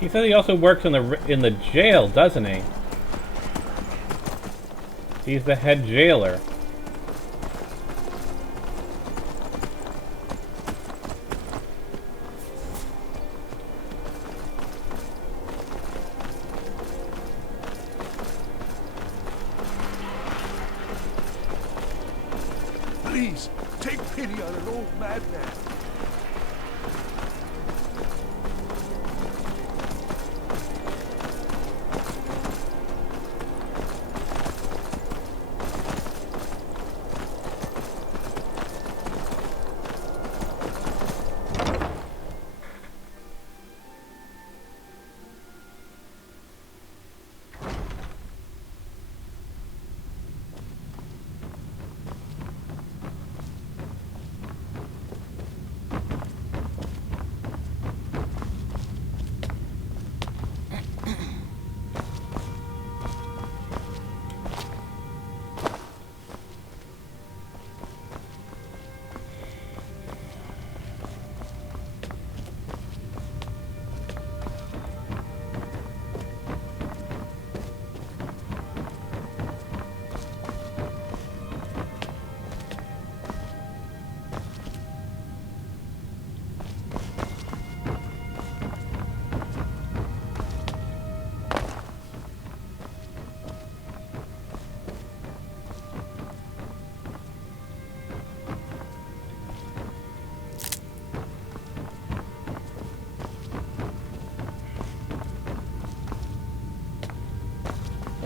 He said he also works in the jail, doesn't he? He's the head jailer. Please, take pity on an old madman.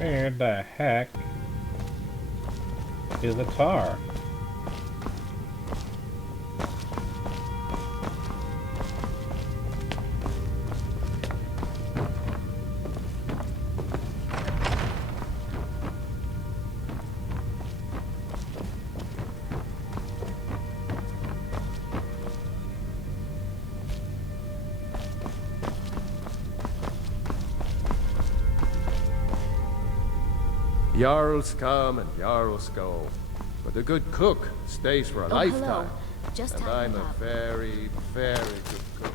Where the heck is the tar? Jarls come and Jarls go, but a good cook stays for a lifetime. Hello. Just and I'm a very, very good cook.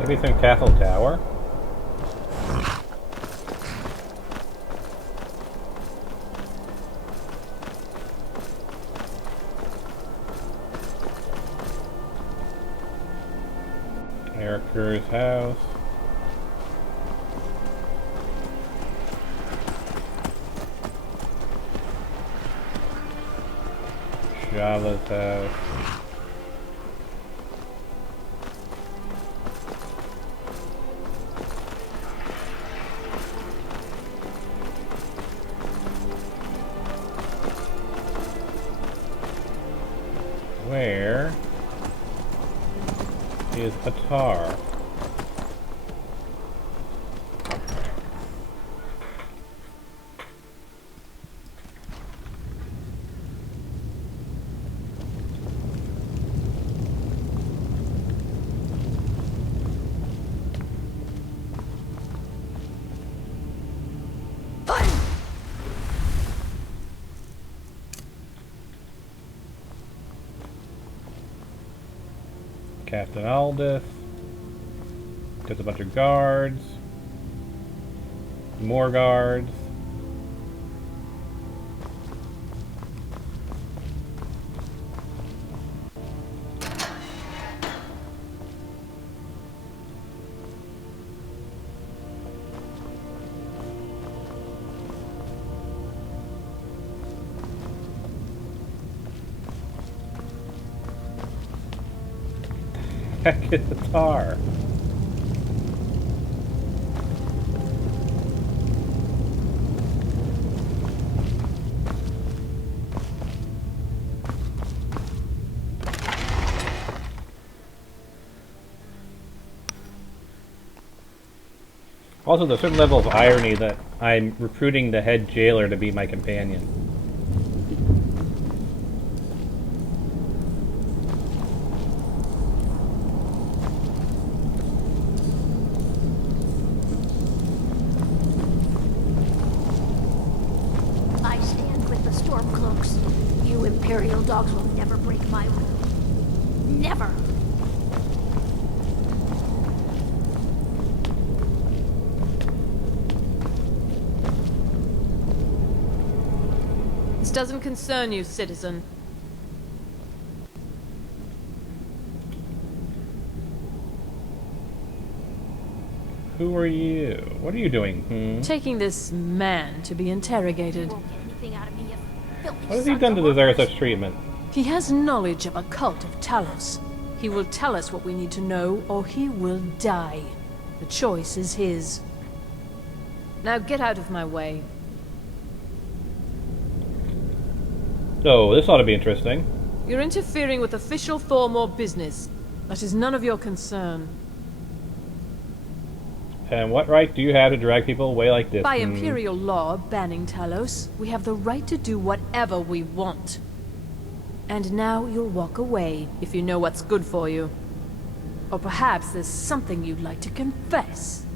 Maybe some Castle Tower? Erica's house. Java's house. Where is Atar? Captain Aldous. Just a bunch of guards. More guards. Heck is the tar? Also, there's a certain level of irony that I'm recruiting the head jailer to be my companion. I stand with the Stormcloaks. You Imperial dogs will never break my rule. Never! This doesn't concern you, citizen. Who are you? What are you doing? Taking this man to be interrogated. What has he done to deserve such treatment? He has knowledge of a cult of Talos. He will tell us what we need to know, or he will die. The choice is his. Now get out of my way. Oh, this ought to be interesting. You're interfering with official Thormore business. That is none of your concern. And what right do you have to drag people away like this? By Imperial law banning Talos, we have the right to do whatever we want. And now you'll walk away if you know what's good for you. Or perhaps there's something you'd like to confess.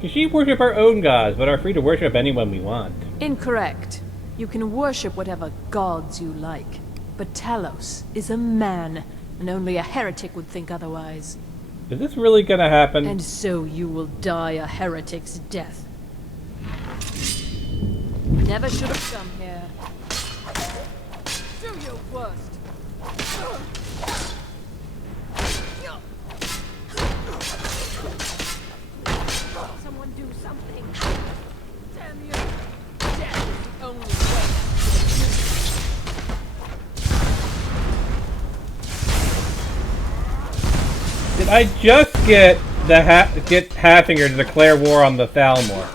We worship our own gods, but are free to worship anyone we want. Incorrect. You can worship whatever gods you like. But Talos is a man, and only a heretic would think otherwise. Is this really gonna happen? And so you will die a heretic's death. Never should have come here. Do your worst. Someone do something. Damn you. Death is the only way. Did I just get the get Hatfinger to declare war on the Thalmor?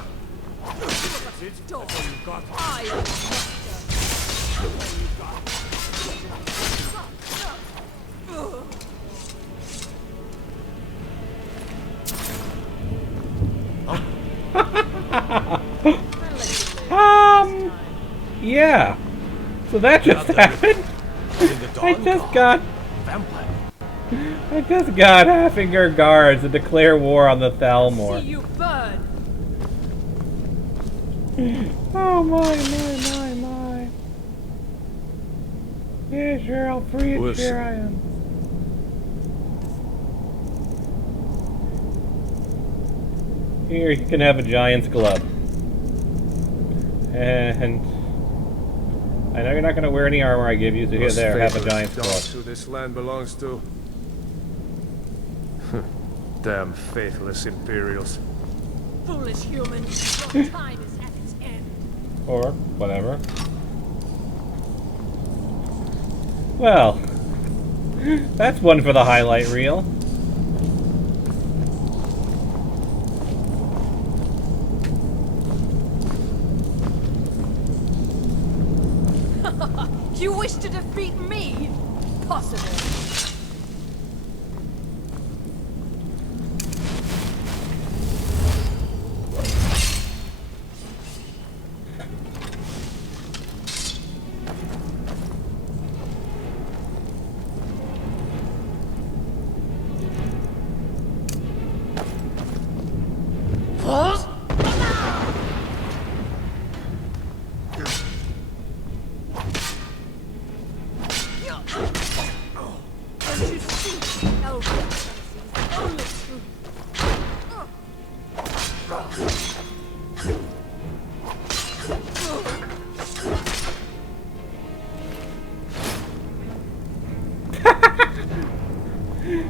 Yeah. So that just happened. I just got Hatfinger guards to declare war on the Thalmor. See you burn. Oh my. Yeah, sure, I'll free it. Here I am. Here, you can have a giant's club. And I know you're not going to wear any armor I give you, so here, there, have a giant's club. Who this land belongs to. Damn faithless Imperials. Foolish human, your time is at its end. Or whatever. Well, that's one for the highlight reel. You wish to defeat me? Possible.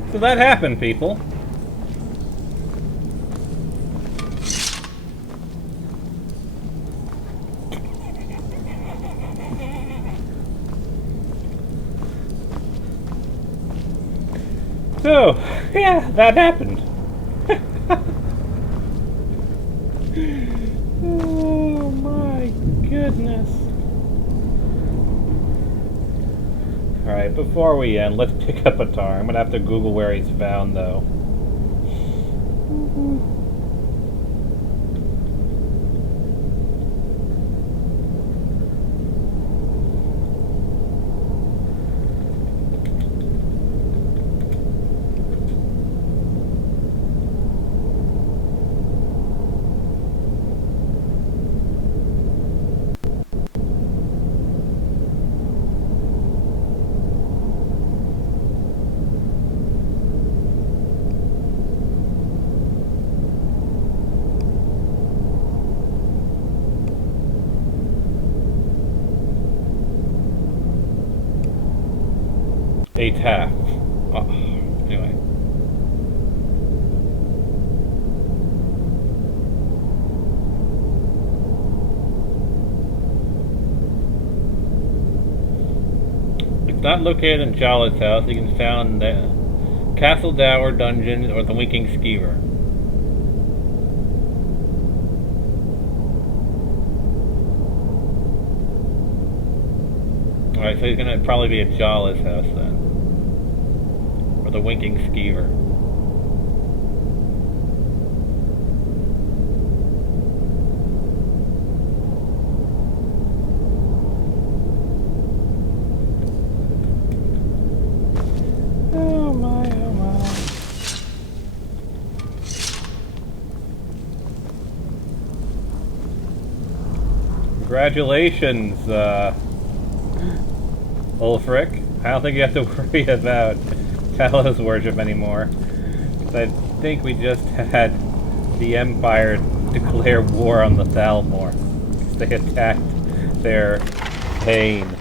So that happened, people. So, yeah, that happened. Oh my goodness. Alright, before we end, let's pick up Atar. I'm gonna have to Google where he's found, though. A tap. Oh, anyway. It's not located in Jala's house. You can found the Castle Dower Dungeon or the Winking Skeever. Alright, so he's gonna probably be at Jala's house then. Or the Winking Skeever. Oh my, oh my. Congratulations, Ulfric. I don't think you have to worry about Talos worship anymore. 'Cause I think we just had the Empire declare war on the Thalmor. 'Cause they attacked their Thane.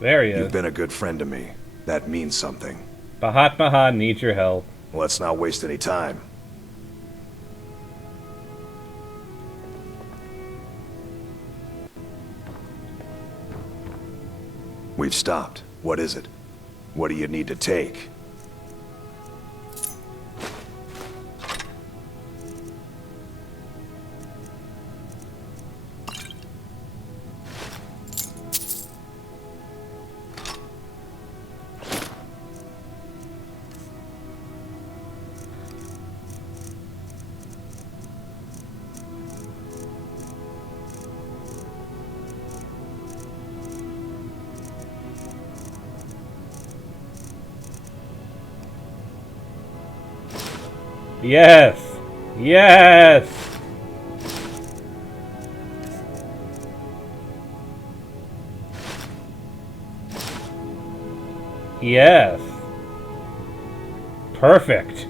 There he is. You've been a good friend to me. That means something. Bahat Mahan needs your help. Let's not waste any time. We've stopped. What is it? What do you need to take? Yes! Yes! Yes! Perfect!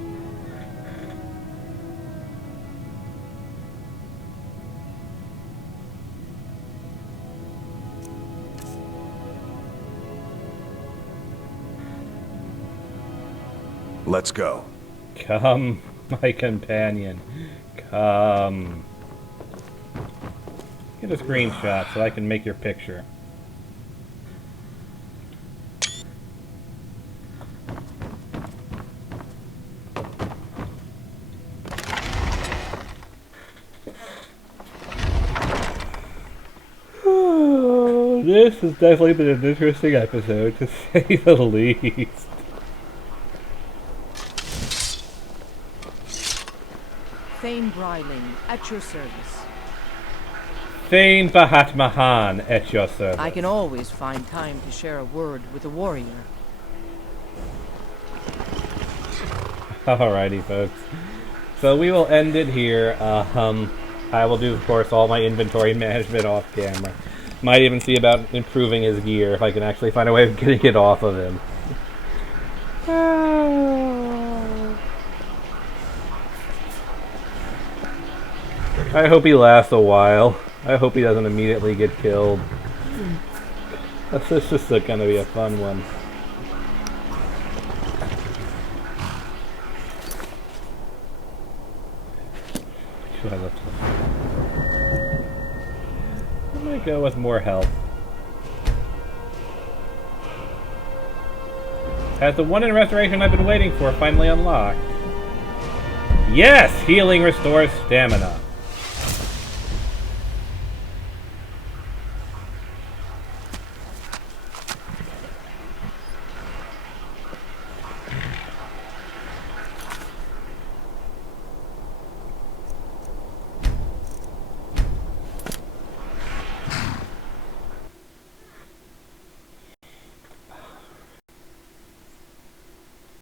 Let's go. Come, my companion. Come. Get a screenshot so I can make your picture. This has definitely been an interesting episode, to say the least. Thane Bryling, at your service. Thane Bahat Mahan, at your service. I can always find time to share a word with a warrior. Alrighty, folks. So we will end it here. I will do, of course, all my inventory management off camera. Might even see about improving his gear if I can actually find a way of getting it off of him. I hope he lasts a while. I hope he doesn't immediately get killed. This is just gonna be a fun one. I'm gonna go with more health. Has the one in restoration I've been waiting for finally unlocked? Yes! Healing restores stamina.